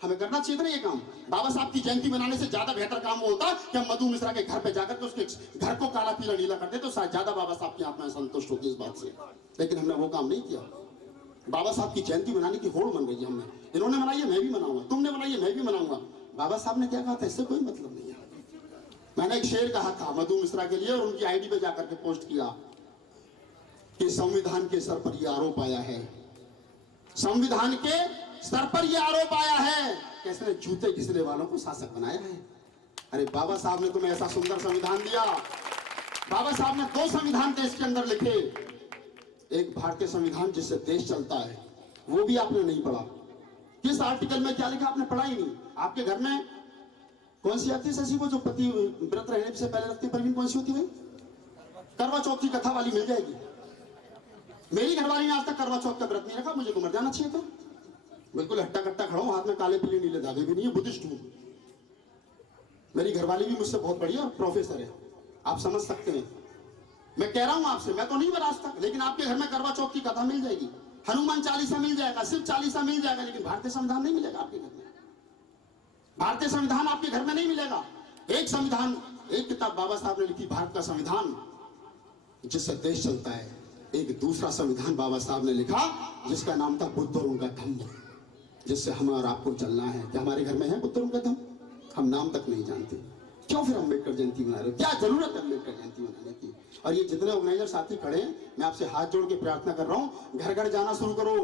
हमें करना चाहिए था ना ये काम। बाबा साहब की जयंती मनाने से ज्यादा बेहतर काम वो होता कि हम मधु मिश्रा के घर पे जाकर के उसके घर को काला पीला नीला करते, तो शायद ज्यादा बाबा साहब की आत्मा संतुष्ट होती इस बात से। लेकिन हमने वो काम नहीं किया। बाबा साहब की जयंती मनाने की होड़ बन रही है हमने। इन्होंने मनाई है, मैं भी मनाऊंगा, तुमने मनाई है, मैं भी मनाऊंगा। बाबा साहब ने क्या कहा था, इससे कोई मतलब नहीं है। मैंने एक शेर कहा था मधु मिश्रा के लिए और उनकी आईडी पे जाकर के पोस्ट किया कि संविधान के सर पर यह आरोप आया है, संविधान के सर पर यह आरोप आया है कि इसने जूते घिसने वालों को शासक बनाया है। अरे बाबा साहब ने तुम्हें ऐसा सुंदर संविधान दिया। बाबा साहब ने 2 संविधान देश के अंदर लिखे, एक भारतीय संविधान जिससे देश चलता है, वो भी आपने नहीं पढ़ा। किस आर्टिकल में क्या लिखा आपने पढ़ा ही नहीं। आपके घर में कौन सी आती है शशि, वो जो पति व्रत रहने से पहले रखते परवीन, कौन सी होती है? करवा चौथ की कथा वाली मिल जाएगी। मेरी घरवाली ने आज तक करवा चौथ का व्रत नहीं रखा, मुझे तो मर जाना चाहिए था। बिल्कुल हट्टा कट्टा खड़ा हूं, हाथ में काले पीले नीले धागे भी नहीं है, बुद्धिस्ट हूं। मेरी घरवाली भी मुझसे बहुत बढ़िया प्रोफेसर है, आप समझ सकते हैं। मैं कह रहा हूं आपसे, मैं तो नहीं बना आज तक, लेकिन आपके घर में करवा चौथ की कथा मिल जाएगी, हनुमान चालीसा मिल जाएगा, शिव चालीसा मिल जाएगा, लेकिन भारतीय संविधान नहीं मिलेगा आपके घर में। भारतीय संविधान आपके घर में नहीं मिलेगा। एक संविधान, एक किताब बाबा साहब ने लिखी, भारत का संविधान जिससे देश चलता है। एक दूसरा संविधान बाबा साहब ने लिखा जिसका नाम था बुद्ध और उनका धम्म, जिससे हमें और आपको चलना है। क्या हमारे घर में है बुद्ध और उनका धम्म? हम नाम तक नहीं जानते। क्यों फिर अम्बेडकर जयंती मना रहे हो? क्या जरूरत है अम्बेडकर जयंती मनाने की? और ये जितने ऑर्गेनाइजर साथी खड़े हैं, मैं आपसे हाथ जोड़ के प्रार्थना कर रहा हूं, घर घर जाना शुरू करो,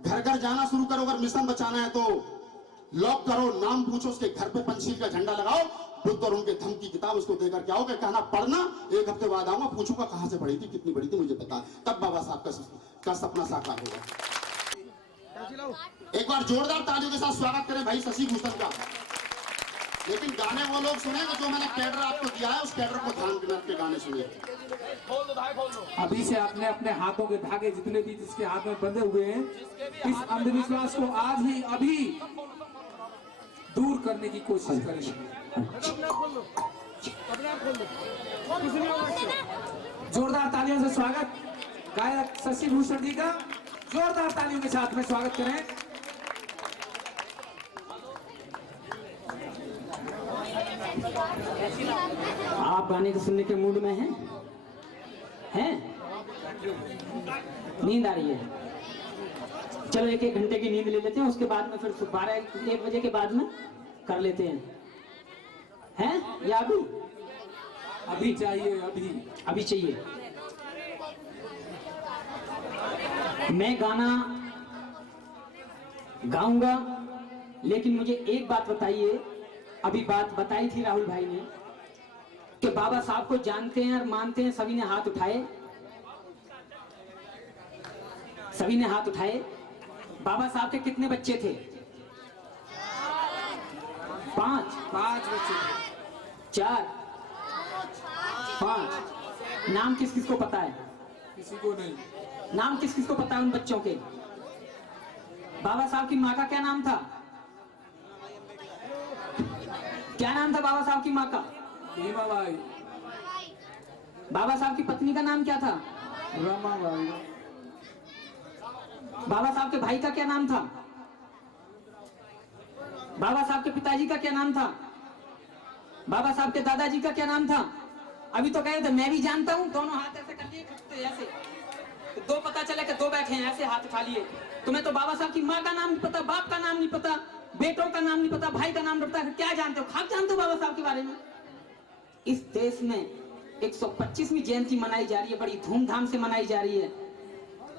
घर घर जाना शुरू करो। अगर मिशन बचाना है तो लॉक करो, नाम पूछो, उसके घर पे पंचशील का झंडा लगाओ, बुद्ध और उनके धम्म की किताब उसको देकर के आओ, कहना पढ़ना, 1 हफ्ते बाद आऊंगा, पूछूंगा कहां से पढ़ी थी, कितनी बड़ी थी, मुझे बता। तब बाबा साहब का सपना साकार होगा। एक बार जोरदार तालियों के साथ स्वागत करें भाई शशि भूषण का। लेकिन गाने वो लोग सुनेंगे जो मैंने कैडर आपको दिया है, उस कैडर को ध्यान के गाने सुने। अभी से आपने अपने हाथों के धागे जितने भी जिसके हाथ में बंधे हुए हैं, इस अंधविश्वास को आज ही अभी दूर करने की कोशिश करेंगे। जोरदार तालियों से स्वागत गायक शशि भूषण जी का, जोरदार तालियों के साथ में स्वागत करें। आप गाने को सुनने के मूड में हैं? नींद आ रही है? चलो 1-1 घंटे की नींद ले लेते हैं, उसके बाद में फिर 12-1 बजे के बाद में कर लेते हैं या अभी चाहिए, अभी चाहिए। मैं गाना गाऊंगा, लेकिन मुझे एक बात बताइए, अभी बात बताई थी राहुल भाई ने कि बाबा साहब को जानते हैं और मानते हैं। सभी ने हाथ उठाए, सभी ने हाथ उठाए। बाबा साहब के कितने बच्चे थे? 5 बच्चे, 4, 5। नाम किस किस को पता है? किसी को नहीं। नाम किस किस को पता है उन बच्चों के? बाबा साहब की माँ का क्या नाम था? क्या नाम था बाबा साहब की माँ का? भीमाबाई। बाबा साहब की पत्नी का नाम क्या था? रमाबाई। बाबा साहब के भाई का क्या नाम था? बाबा साहब के पिताजी का क्या नाम था? बाबा साहब के दादाजी का क्या नाम था? अभी तो कहे थे मैं भी जानता हूं। दोनों हाथ ऐसे कर लिए, ऐसे तो 2 पता चला कि 2 बैठे हैं, ऐसे हाथ उठा लिए। तुम्हें तो बाबा साहब की माँ का नाम नहीं पता, बाप का नाम नहीं पता, बेटों का नाम नहीं पता, भाई का नाम नहीं पता, क्या जानते हो? खाक जानते हो बाबा साहब के बारे में? इस देश में 125वीं जयंती मनाई जा रही है, बड़ी धूमधाम से मनाई जा रही है।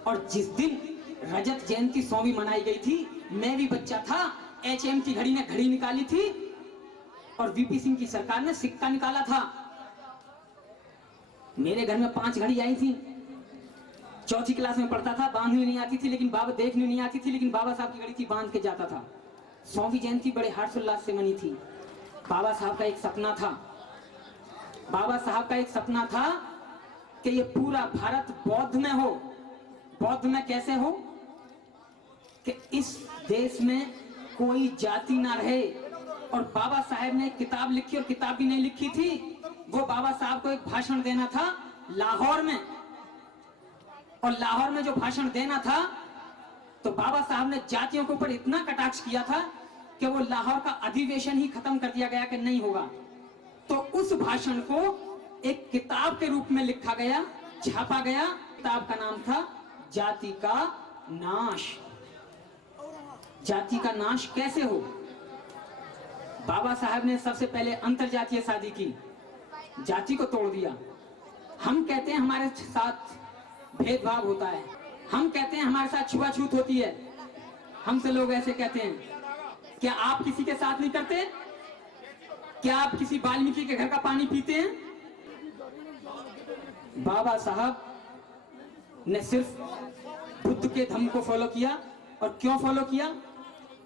और जिस दिन रजत जयंती 100वीं मनाई गई थी, मैं भी बच्चा था। HM की घड़ी ने घड़ी निकाली थी और VP सिंह की सरकार ने सिक्का निकाला था। मेरे घर में 5 घड़ी आई थी। 4ठी क्लास में पढ़ता था, बांधनी नहीं आती थी, लेकिन बाबा देखनी नहीं आती थी, लेकिन बाबा साहब की घड़ी थी, बांध के जाता था। 100वीं जयंती बड़े हर्षोल्लास से मनी थी। बाबा साहब का एक सपना था, बाबा साहब का एक सपना था कि ये पूरा भारत बौद्ध में हो। बौद्ध में कैसे हो? कि इस देश में कोई जाति ना रहे। और बाबा साहब ने एक किताब लिखी, और किताब भी नहीं लिखी थी, वो बाबा साहब को एक भाषण देना था लाहौर में। और लाहौर में जो भाषण देना था, तो बाबा साहब ने जातियों के ऊपर इतना कटाक्ष किया था कि वो लाहौर का अधिवेशन ही खत्म कर दिया गया कि नहीं होगा। तो उस भाषण को एक किताब के रूप में लिखा गया, छापा गया। किताब का नाम था जाति का नाश। जाति का नाश कैसे हो? बाबा साहब ने सबसे पहले अंतरजातीय शादी की, जाति को तोड़ दिया। हम कहते हैं हमारे साथ भेदभाव होता है, हम कहते हैं हमारे साथ छुआछूत होती है। हमसे लोग ऐसे कहते हैं, क्या आप किसी के साथ नहीं करते? क्या आप किसी वाल्मीकि के घर का पानी पीते हैं? बाबा साहब ने सिर्फ बुद्ध के धम्म को फॉलो किया। और क्यों फॉलो किया?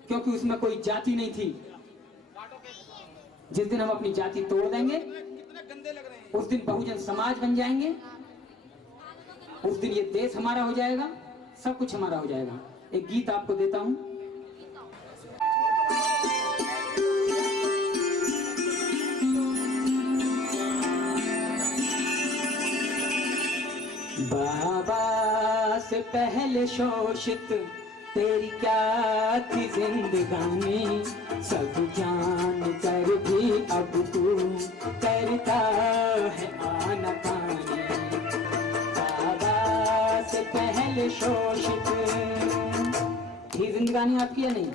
क्योंकि उसमें कोई जाति नहीं थी। जिस दिन हम अपनी जाति तोड़ देंगे, उस दिन बहुजन समाज बन जाएंगे, उस दिन ये देश हमारा हो जाएगा, सब कुछ हमारा हो जाएगा। एक गीत आपको देता हूं। बाबा से पहले शोषित तेरी क्या थी जिंदगानी, सब जान कर भी अब तू करता है आनाकानी। बाबा से पहले शोषित थी जिंदगानी आपकी या नहीं?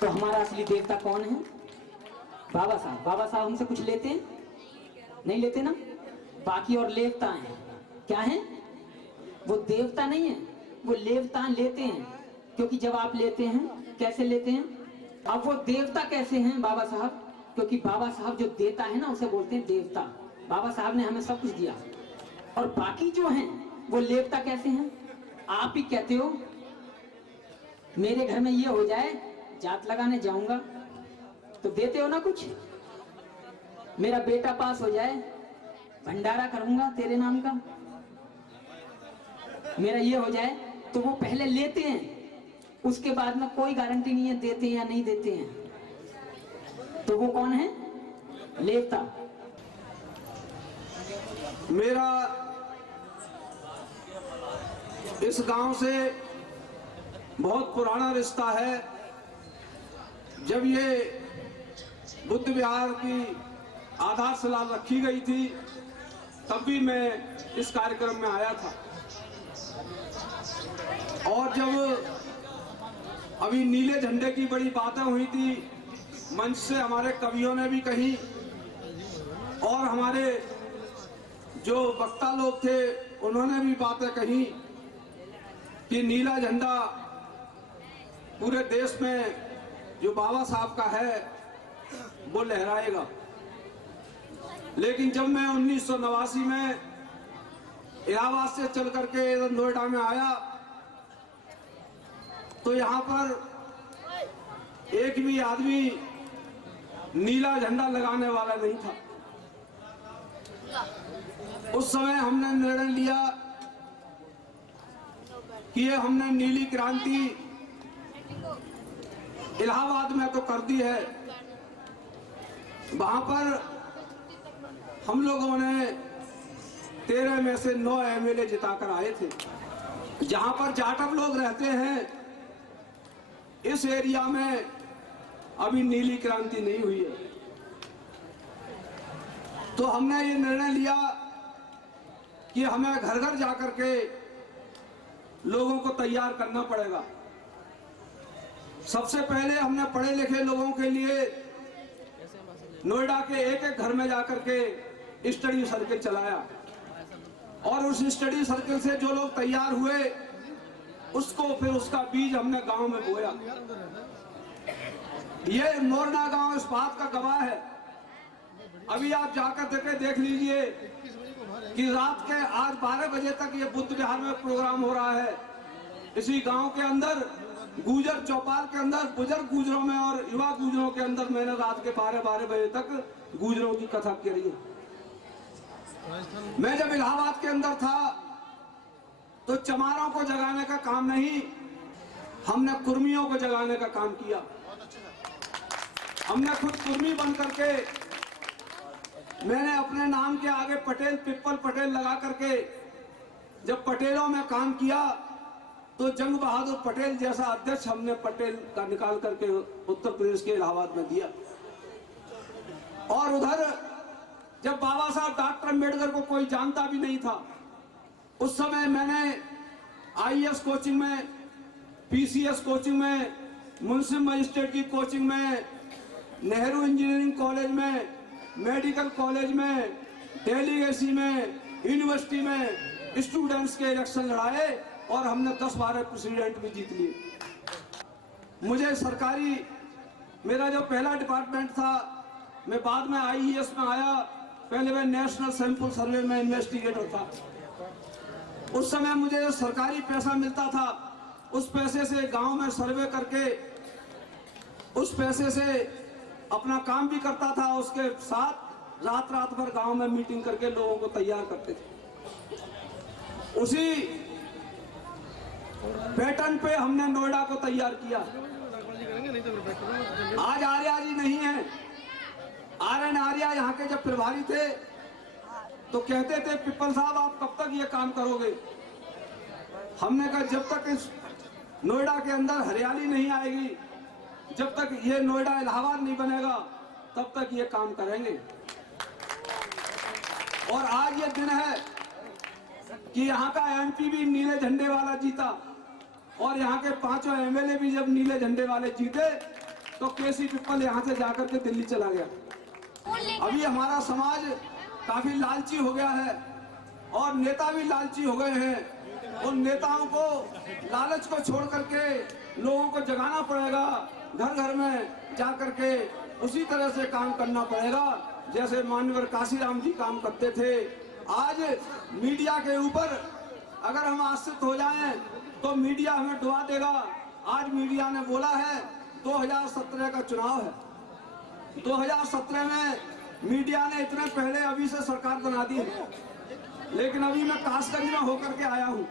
तो हमारा असली देवता कौन है? बाबा साहब। बाबा साहब हमसे कुछ लेते हैं? नहीं लेते ना। बाकी और लेवता हैं, क्या है? वो देवता नहीं है, वो लेवता लेते हैं। क्योंकि जब आप लेते हैं, कैसे लेते हैं? अब वो देवता कैसे हैं बाबा साहब? क्योंकि बाबा साहब जो देता है ना, उसे बोलते हैं देवता। बाबा साहब ने हमें सब कुछ दिया। और बाकी जो हैं वो लेवता कैसे हैं? आप ही कहते हो मेरे घर में ये हो जाए, जात लगाने जाऊंगा, तो देते हो ना कुछ। मेरा बेटा पास हो जाए, भंडारा करूंगा तेरे नाम का। मेरा ये हो जाए, तो वो पहले लेते हैं, उसके बाद में कोई गारंटी नहीं है देते या नहीं देते हैं। तो वो कौन है? लेवता। मेरा इस गांव से बहुत पुराना रिश्ता है। जब ये बुद्ध विहार की आधारशिला रखी गई थी, तब भी मैं इस कार्यक्रम में आया था। और जब अभी नीले झंडे की बड़ी बातें हुई थी, मंच से हमारे कवियों ने भी कही और हमारे जो वक्ता लोग थे उन्होंने भी बातें कही कि नीला झंडा पूरे देश में जो बाबा साहब का है वो लहराएगा। लेकिन जब मैं 1989 में इलाहाबाद से चल करके नोएडा में आया तो यहाँ पर एक भी आदमी नीला झंडा लगाने वाला नहीं था। उस समय हमने निर्णय लिया कि ये हमने नीली क्रांति इलाहाबाद में तो कर दी है, वहां पर हम लोगों ने 13 में से 9 एमएलए जिताकर आए थे। जहां पर जाटव लोग रहते हैं इस एरिया में अभी नीली क्रांति नहीं हुई है। तो हमने ये निर्णय लिया कि हमें घर घर जाकर के लोगों को तैयार करना पड़ेगा। सबसे पहले हमने पढ़े लिखे लोगों के लिए नोएडा के एक एक घर में जाकर के स्टडी सर्किल चलाया और उस स्टडी सर्किल से जो लोग तैयार हुए उसको फिर उसका बीज हमने गांव में बोया। ये मोरना गांव इस बात का गवाह है। अभी आप जाकर देख लीजिए कि रात के आज 12 बजे तक ये बुद्ध विहार में प्रोग्राम हो रहा है। इसी गांव के अंदर गुजर चौपाल के अंदर बुजुर्ग गुजरों में और युवा गुजरों के अंदर मैंने रात के 12 बजे तक गुजरों की कथा करी है। मैं जब इलाहाबाद के अंदर था तो चमारों को जगाने का काम नहीं, हमने कुर्मियों को जगाने का काम किया। हमने खुद कुर्मी बन करके मैंने अपने नाम के आगे पटेल पिप्पल पटेल लगा करके जब पटेलों में काम किया तो जंग बहादुर पटेल जैसा अध्यक्ष हमने पटेल का निकाल करके उत्तर प्रदेश के इलाहाबाद में दिया। और उधर जब बाबा साहब डॉक्टर अम्बेडकर को कोई जानता भी नहीं था, उस समय मैंने आईएएस कोचिंग में, पीसीएस कोचिंग में, मुंसिफ मजिस्ट्रेट की कोचिंग में, नेहरू इंजीनियरिंग कॉलेज में, मेडिकल कॉलेज में, डेलीगेसी में, यूनिवर्सिटी में स्टूडेंट्स के इलेक्शन लड़ाए और हमने 10-12 प्रेसिडेंट भी जीत लिए। मुझे सरकारी, मेरा जो पहला डिपार्टमेंट था, मैं बाद में आईएएस में आया, पहले मैं नेशनल सैंपल सर्वे में इन्वेस्टिगेटर था। उस समय मुझे जो सरकारी पैसा मिलता था उस पैसे से गांव में सर्वे करके उस पैसे से अपना काम भी करता था, उसके साथ रात रात भर गांव में मीटिंग करके लोगों को तैयार करते थे। उसी पैटर्न पे हमने नोएडा को तैयार किया। आज आर्या जी नहीं है, आर्यन आर्या यहाँ के जब प्रभारी थे तो कहते थे पिप्पल साहब आप कब तक ये काम करोगे। हमने कहा जब तक इस नोएडा के अंदर हरियाली नहीं आएगी, जब तक ये नोएडा इलाहाबाद नहीं बनेगा, तब तक ये काम करेंगे। और आज ये दिन है कि यहाँ का एमपी भी नीले झंडे वाला जीता और यहाँ के 5 एमएलए भी जब नीले झंडे वाले जीते तो केसी पिप्पल यहाँ से जाकर के दिल्ली चला गया। अभी हमारा समाज काफी लालची हो गया है और नेता भी लालची हो गए हैं। उन नेताओं को लालच को छोड़ करके लोगों को जगाना पड़ेगा, घर घर में जाकर के उसी तरह से काम करना पड़ेगा जैसे माननीय काशीराम जी काम करते थे। आज मीडिया के ऊपर अगर हम आश्रित हो जाएं तो मीडिया हमें डुबा देगा। आज मीडिया ने बोला है 2017 का चुनाव है, 2017 में मीडिया ने इतने पहले अभी से सरकार बना दी है, लेकिन अभी मैं कासगंज में होकर के आया हूँ।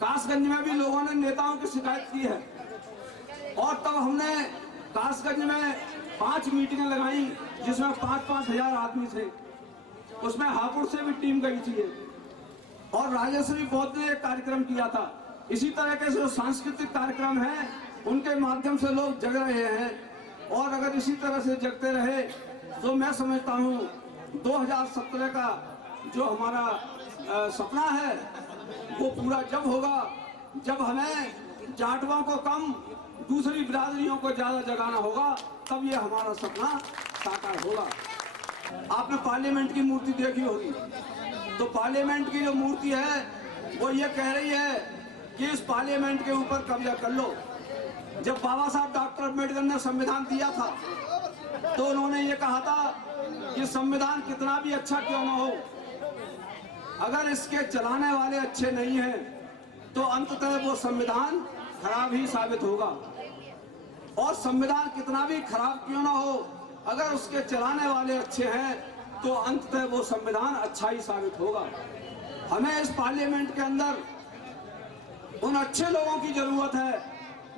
कासगंज में भी लोगों ने नेताओं की शिकायत की है और तब हमने कासगंज में 5 मीटिंगें लगाई जिसमें 5-5 हजार आदमी थे। उसमें हापुड़ से भी टीम गई थी और राजेश्वरी बौद्ध ने एक कार्यक्रम किया था। इसी तरह के जो सांस्कृतिक कार्यक्रम हैं उनके माध्यम से लोग जग रहे हैं और अगर इसी तरह से जगते रहे तो मैं समझता हूँ 2017 का जो हमारा सपना है वो पूरा जब होगा जब हमें जाटवों को कम दूसरी बिरादरियों को ज्यादा जगाना होगा, तब ये हमारा सपना साकार होगा। आपने पार्लियामेंट की मूर्ति देखी होगी, तो पार्लियामेंट की जो मूर्ति है वो ये कह रही है कि इस पार्लियामेंट के ऊपर कब्जा कर लो। जब बाबा साहब डॉक्टर अम्बेडकर ने संविधान दिया था तो उन्होंने ये कहा था कि संविधान कितना भी अच्छा क्यों ना हो, अगर इसके चलाने वाले अच्छे नहीं हैं तो अंततः वो संविधान खराब ही साबित होगा। और संविधान कितना भी खराब क्यों ना हो, अगर उसके चलाने वाले अच्छे हैं तो अंततः वो संविधान अच्छा ही साबित होगा। हमें इस पार्लियामेंट के अंदर उन अच्छे लोगों की जरूरत है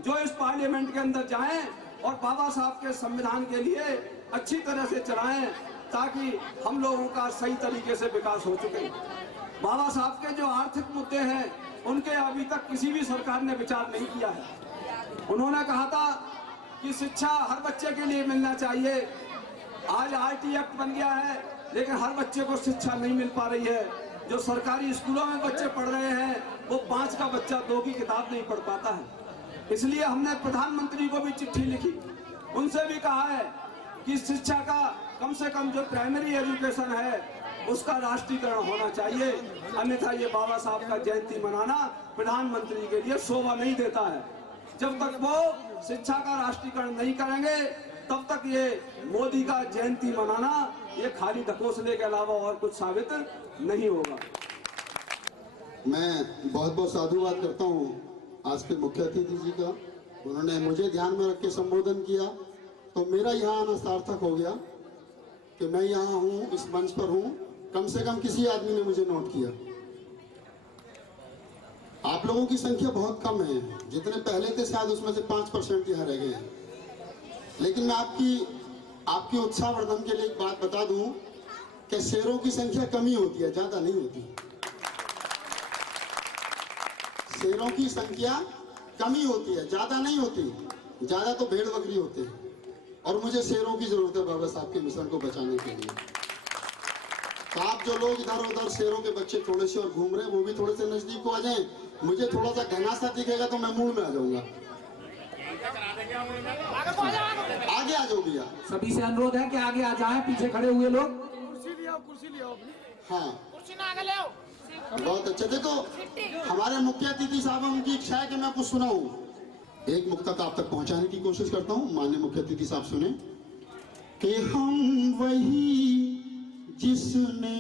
जो इस पार्लियामेंट के अंदर जाएं और बाबा साहब के संविधान के लिए अच्छी तरह से चलाएं, ताकि हम लोगों का सही तरीके से विकास हो सके। बाबा साहब के जो आर्थिक मुद्दे हैं उनके अभी तक किसी भी सरकार ने विचार नहीं किया है। उन्होंने कहा था कि शिक्षा हर बच्चे के लिए मिलना चाहिए। आज आरटी एक्ट बन गया है लेकिन हर बच्चे को शिक्षा नहीं मिल पा रही है। जो सरकारी स्कूलों में बच्चे पढ़ रहे हैं वो 5 का बच्चा 2 की किताब नहीं पढ़ पाता है। इसलिए हमने प्रधानमंत्री को भी चिट्ठी लिखी, उनसे भी कहा है कि शिक्षा का कम से कम जो प्राइमरी एजुकेशन है उसका राष्ट्रीयकरण होना चाहिए, अन्यथा ये बाबा साहब का जयंती मनाना प्रधानमंत्री के लिए शोभा नहीं देता है। जब तक वो शिक्षा का राष्ट्रीयकरण नहीं करेंगे तब तक ये मोदी का जयंती मनाना ये खाली ढकोसले के अलावा और कुछ साबित नहीं होगा। मैं बहुत बहुत साधुवाद करता हूँ आज के मुख्य अतिथि जी का। उन्होंने मुझे ध्यान में रख के संबोधन किया तो मेरा यहाँ आना सार्थक हो गया कि मैं यहाँ हूँ, इस मंच पर हूँ। कम से कम किसी आदमी ने मुझे नोट किया। आप लोगों की संख्या बहुत कम है, जितने पहले थे शायद उसमें से 5% यहाँ रह गए हैं। लेकिन मैं आपकी उत्साहवर्धन के लिए एक बात बता दूं कि शेरों की संख्या कम ही होती है, ज्यादा नहीं होती। शेरों की संख्या कम ही होती है, ज्यादा नहीं होती। ज्यादा तो भेड़ बकरी होते हैं और मुझे शेरों की जरूरत है बाबा साहब के मिशन को बचाने के लिए। तो आप जो लोग इधर उधर शेरों के बच्चे थोड़े से और घूम रहे हैं वो भी थोड़े से नजदीक को आ जाएं। मुझे थोड़ा सा घना सा दिखेगा तो मैं मूड में आ जाऊंगा। आगे आ जाओ भैया। सभी से अनुरोध है कि आगे आ जाएं, पीछे खड़े हुए लोग। कुर्सी ले आओ। हाँ कुर्सी ना आगे ले आओ। बहुत अच्छा। देखो हमारे मुख्य अतिथि साहब, उनकी इच्छा है कि मैं कुछ सुनाऊं। एक मुक्तक आप तक पहुंचाने की कोशिश करता हूं। माननीय मुख्य अतिथि साहब सुने कि हम वही जिसने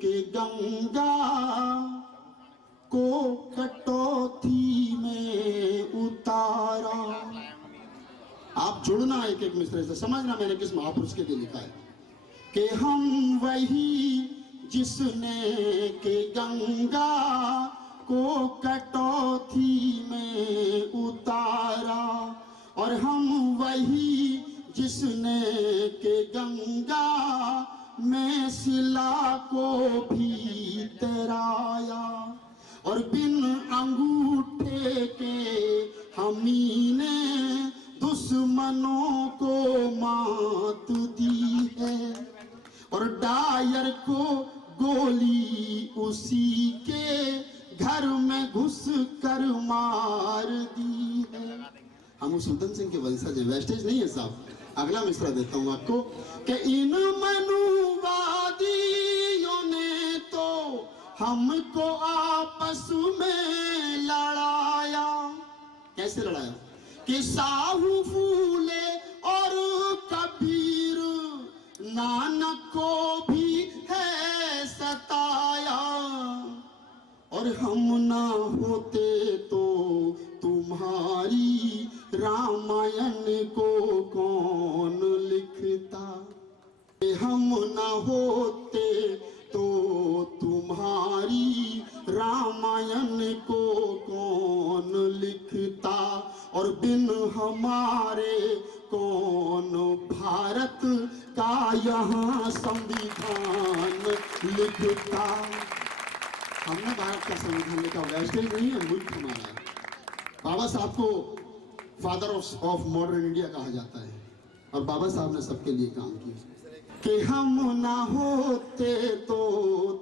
के गंगा को कटौती में उतारा। आप जुड़ना एक एक मिसरे से, समझना मैंने किस महापुरुष के लिए लिखा है कि हम वही जिसने के गंगा को कटौती में उतारा, और हम वही जिसने के गंगा में शिला को भी तैराया, और बिन अंगूठे के हमी ने दुश्मनों को मात दी है, और डायर को गोली उसी के घर में घुस कर मार दी है। हम उस उधम सिंह के वंशज हैं, वेस्टेज नहीं है साहब। अगला मिसरा देता हूं आपको कि इन मनुवादियों ने तो हमको आपस में लड़ाया। कैसे लड़ाया कि साहू फूले और कबीर नानक को भी है सताया, और हम ना होते तो तुम्हारी रामायण को कौन लिखता। हम ना होते तो तुम्हारी रामायण को कौन लिखता, और बिन हमारे कौन भारत का यहाँ संविधान लिखता। हमने भारत का संविधान लिखा, वेस्टेज नहीं है, मुल्क हमारा है। बाबा साहब को फादर ऑफ मॉडर्न इंडिया कहा जाता है। और बाबा साहब ने सबके लिए काम किया। कि हम ना होते तो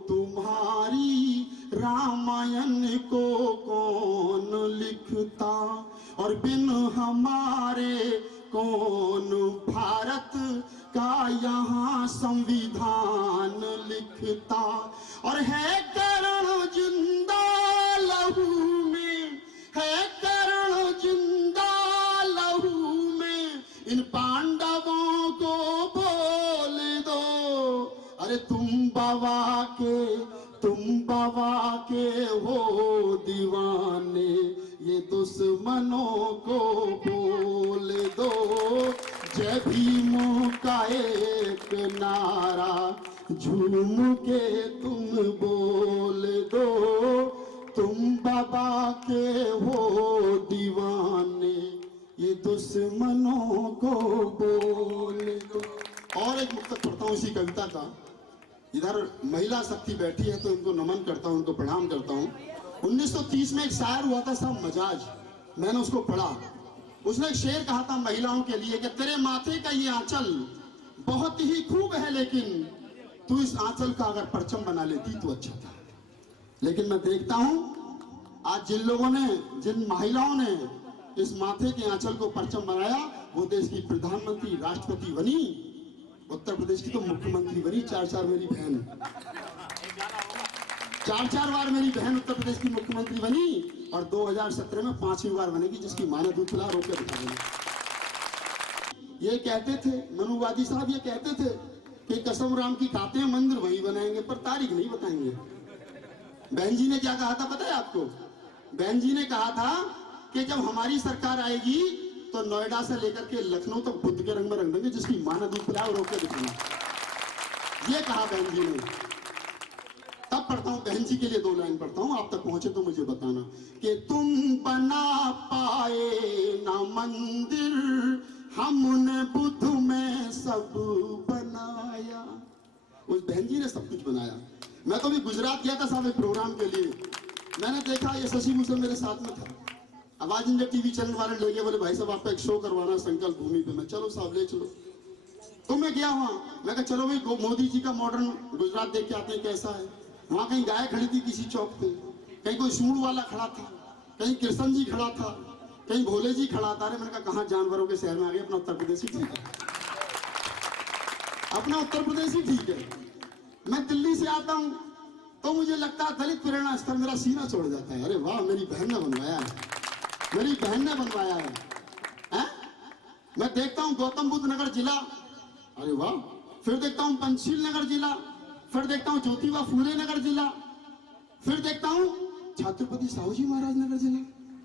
तुम्हारी रामायण को कौन लिखता, और बिन हमारे कौन भारत का यहाँ संविधान लिखता। और है करण जिंदा लहू में, है करण जिंदा लहू में, इन पांडवों को बोल दो। अरे तुम बाबा के हो दीवाने, ये दुश्मनों को बोल दो। जय भीम का एक नारा झूम के तुम बोल दो। तुम बाबा के हो दीवाने, ये दुश्मनों को बोल दो। और एक मुक्तक पढ़ता हूँ इसी कविता का। इधर महिला शक्ति बैठी है तो उनको नमन करता हूँ, उनको प्रणाम करता हूँ। 1930 में एक शायर हुआ था साहब मजाज, मैंने उसको पढ़ा। उसने एक शेर कहा था महिलाओं के लिए कि तेरे माथे का ये आंचल बहुत ही खूब है, लेकिन तू इस आंचल का अगर परचम बना लेती तो अच्छा था। लेकिन मैं देखता हूँ आज जिन लोगों ने, जिन महिलाओं ने इस माथे के आंचल को परचम बनाया, वो देश की प्रधानमंत्री राष्ट्रपति बनी, उत्तर प्रदेश की तो मुख्यमंत्री बनी। 4-4 मेरी बहन, 4-4 बार मेरी बहन उत्तर प्रदेश की मुख्यमंत्री बनी, और 2017 में 5वीं बार बनेगी, जिसकी मां ने दूध पिला रोक के दिखा देंगे। ये कहते थे मनुवादी साहब, ये कहते थे कि कसम राम की खाते हैं मंदिर वहीं बनाएंगे, पर तारीख नहीं बताएंगे। बहन जी ने क्या कहा था पता है आपको? बहन जी ने कहा था कि जब हमारी सरकार आएगी तो नोएडा से लेकर के लखनऊ तक बुद्ध के रंग में रंग देंगे, जिसकी मां ने दूध पिलाया और रोक के दिखाना। ये कहा बहन जी ने। तब पढ़ता हूँ बहन जी के लिए 2 लाइन पढ़ता हूँ, आप तक पहुंचे तो मुझे बताना। कि तुम बना पाए ना मंदिर, हमने बुद्ध में सब बनाया। उस बहन जी ने सब कुछ बनाया। मैं तो भी गुजरात गया था साहब एक प्रोग्राम के लिए। मैंने देखा ये शशि भूषण मेरे साथ में था। आवाज इंडिया टीवी चैनल वाले ले गए, बोले भाई साहब आपका एक शो करवाना है संकल्प भूमि पे। मैं चलो साहब ले चलो। तो मैं गया वहां, मैं कहा चलो भाई मोदी जी का मॉडर्न गुजरात देख के आते हैं कैसा है। वहां कहीं गाय खड़ी थी किसी चौक पे, कहीं कोई सूंड वाला खड़ा था, कहीं कृष्ण जी खड़ा था, कहीं भोले जी खड़ा था। अरे मैंने कहा कहाँ जानवरों के शहर में आ गए, अपना उत्तर प्रदेश ही ठीक है, अपना उत्तर प्रदेश ही ठीक है। मैं दिल्ली से आता हूँ तो मुझे लगता है दलित प्रेरणा स्थल, मेरा सीना छोड़ जाता है। अरे वाह मेरी बहन ने बनवाया है, मेरी बहन ने बनवाया है। मैं देखता हूँ गौतम बुद्ध नगर जिला, अरे वाह। फिर देखता हूँ पंचशील नगर जिला, फिर देखता हूँ ज्योतिबा फूले नगर जिला, फिर देखता हूँ छत्रपति साहू जी महाराज नगर जिला।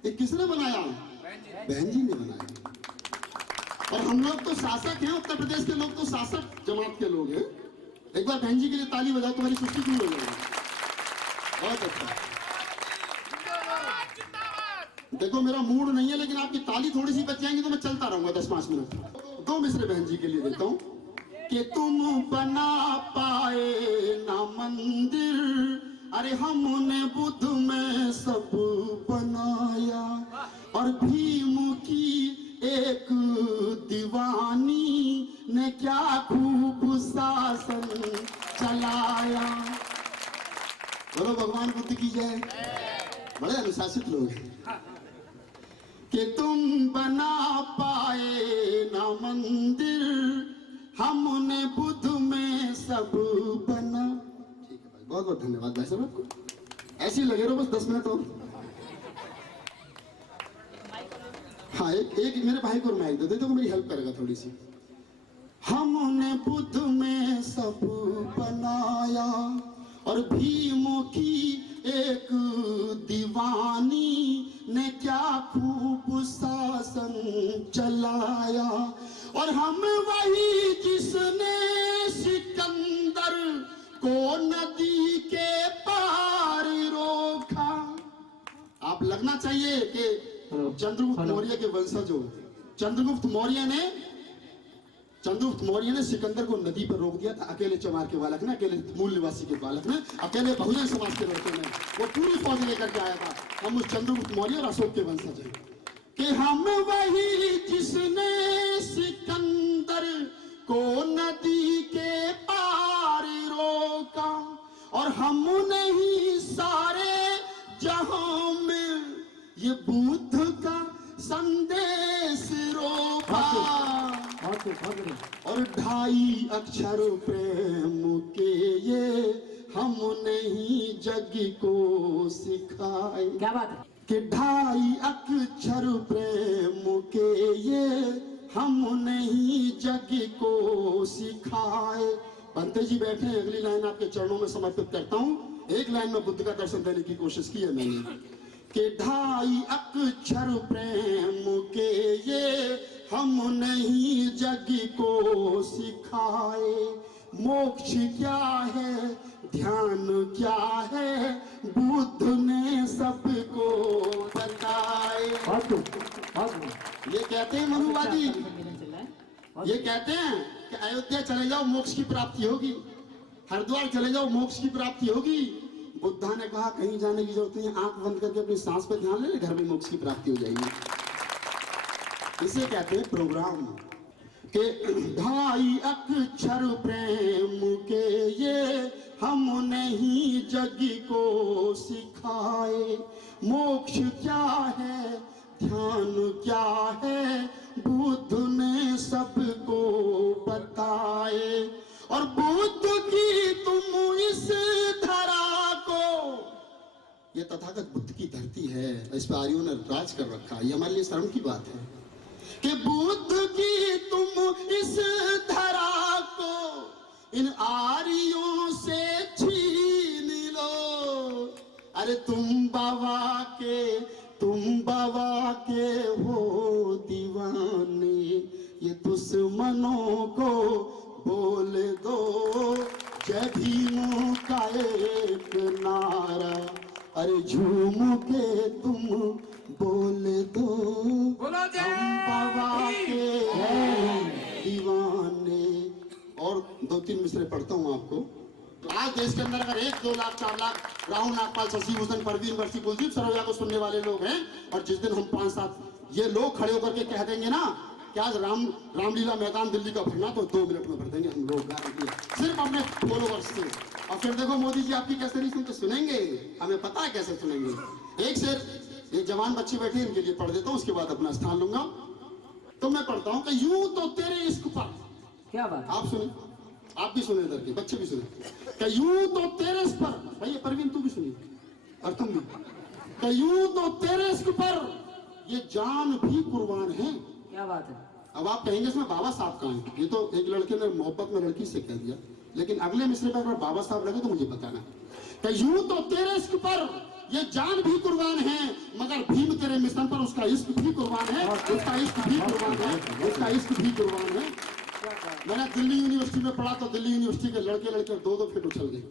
ये किसने बनाया? बहन जी ने बनाया। और हम लोग तो शासक हैं, उत्तर प्रदेश के लोग तो शासक जमात के लोग हैं। एक बार बहन जी के लिए ताली बजाओ, तुम्हारी सुस्ती दूर हो जाएगी। बहुत अच्छा। देखो मेरा मूड नहीं है, लेकिन आपकी ताली थोड़ी सी बच जाएंगी तो मैं चलता रहूंगा 10-5 मिनट। 2 मिसरे बहन जी के लिए देता हूँ। कि तुम बना पाए ना मंदिर, अरे हमने बुद्ध में सब बनाया। और भीम की एक दीवानी ने क्या खूब शासन चलाया। बोलो भगवान बुद्ध की जय। बड़े अनुशासित लोग हैं। कि तुम बना पाए ना मंदिर, हमने बुद्ध में सब बना। ठीक है भाई, बहुत बहुत धन्यवाद भाई साहब आपको। ऐसे ही लगे रहो बस 10 मिनट और। हाँ एक मेरे भाई को माइक दे दो, मेरी हेल्प करेगा थोड़ी सी। हमने बुद्ध में सब बनाया, और भीम की एक दीवानी ने क्या खूब शासन चलाया। और हम वही जिसने सिकंदर को नदी के पार रोका। आप लगना चाहिए कि चंद्रगुप्त मौर्य के वंशज हो। चंद्रगुप्त मौर्य ने सिकंदर को नदी पर रोक दिया था, अकेले चमार के बालक ने, अकेले मूल निवासी के बालक ने, अकेले बहुजन समाज के लड़के ने, वो पूरी फौज लेकर के आया था। हम उस चंद्रगुप्त मौर्य और अशोक के वंशज हैं। कि हम वही जिसने सिकंदर समंदर को नदी के पार रोका, और हम नहीं सारे जहां में ये बुद्ध का संदेश रोका। और 2.5 अक्षर प्रेम के ये हम नहीं जग को सिखाए। क्या बात है? कि 2.5 अक्षर प्रेम के ये हम नहीं जग को सिखाए। पंत जी बैठे हैं, अगली लाइन आपके चरणों में समर्पित करता हूँ। एक लाइन में बुद्ध का दर्शन देने की कोशिश की है मैंने कि 2.5 अक्षर प्रेम के ये हम नहीं जग को सिखाए। मोक्ष क्या है, ध्यान क्या है, बुद्ध ने सबको बताए। ये कहते हैं मनुवादी, ये कहते हैं कि अयोध्या चले जाओ मोक्ष की प्राप्ति होगी, हरिद्वार चले जाओ मोक्ष की प्राप्ति होगी। बुद्धा ने कहा कहीं जाने की जरूरत नहीं, आंख बंद करके अपनी सांस पे ध्यान ले, घर में मोक्ष की प्राप्ति हो जाएगी। इसे कहते हैं प्रोग्राम के 2.5 अक्षर प्रेम के ये हम नहीं जग को सिखाए। मोक्ष क्या है, ध्यान क्या है, बुद्ध ने सबको बताए। और बुद्ध की तुम इस धरा को, ये तथागत बुद्ध की धरती है, इस पर आर्यों ने राज कर रखा है, ये हमारे लिए शर्म की बात है कि बुद्ध की तुम इस धरा को इन आर्यों से छीन लो। अरे तुम बाबा के हो दीवाने, ये दुश्मनों को बोल दो जय भीम का एक नारा। अरे झूम के तुम बोल दो हम बाबा के दीवाने। और 2-3 मिसरे पढ़ता हूँ आपको। तो आज देश के अंदर अगर 1, 2 लाख, 4 लाख राहुल नागपाल, शशि भूषण, परवीन वर्षी, कुलदीप सरोजा को सुनने वाले लोग हैं, और जिस दिन हम 5-7 ये लोग खड़े होकर के कह देंगे ना कि आज रामलीला मैदान दिल्ली का भरना, तो 2 मिनट में भर देंगे हम लोग सिर्फ अपने फॉलोवर्स से। और फिर देखो मोदी जी आपकी कैसे नहीं सुनते, सुनेंगे, हमें पता है कैसे सुनेंगे। एक शेर एक जवान बच्चे बैठे इनके लिए पढ़ देता हूँ, उसके बाद अपना स्थान लूंगा। तो मैं पढ़ता हूँ कि यूं तो तेरे इश्क पर, क्या बात? आप सुने, आप भी सुने, इधर के बच्चे भी सुने कि यूं तो तेरे इश्क पर, भैया परवीन तू भी सुनिए और तुम भी, कि यूं तो तेरे इश्क पर ये जान भी कुर्बान है। क्या बात है? अब आप कहेंगे इसमें बाबा साहब कहाँ हैं? ये तो एक लड़के ने मोहब्बत में लड़की से कह दिया, लेकिन अगले मिसरे पर अगर बाबा साहब लगे तो मुझे बताना कि यूं तो तेरे इश्क पर ये जान भी कुर्बान है, मगर भीम तेरे मिशन पर उसका इश्क भी कुर्बान है, उसका इश्क भी कुर्बान है, उसका इश्क भी कुर्बान है। मैंने दिल्ली यूनिवर्सिटी में पढ़ा तो दिल्ली यूनिवर्सिटी के लड़के 2-2 फीट उछल गए।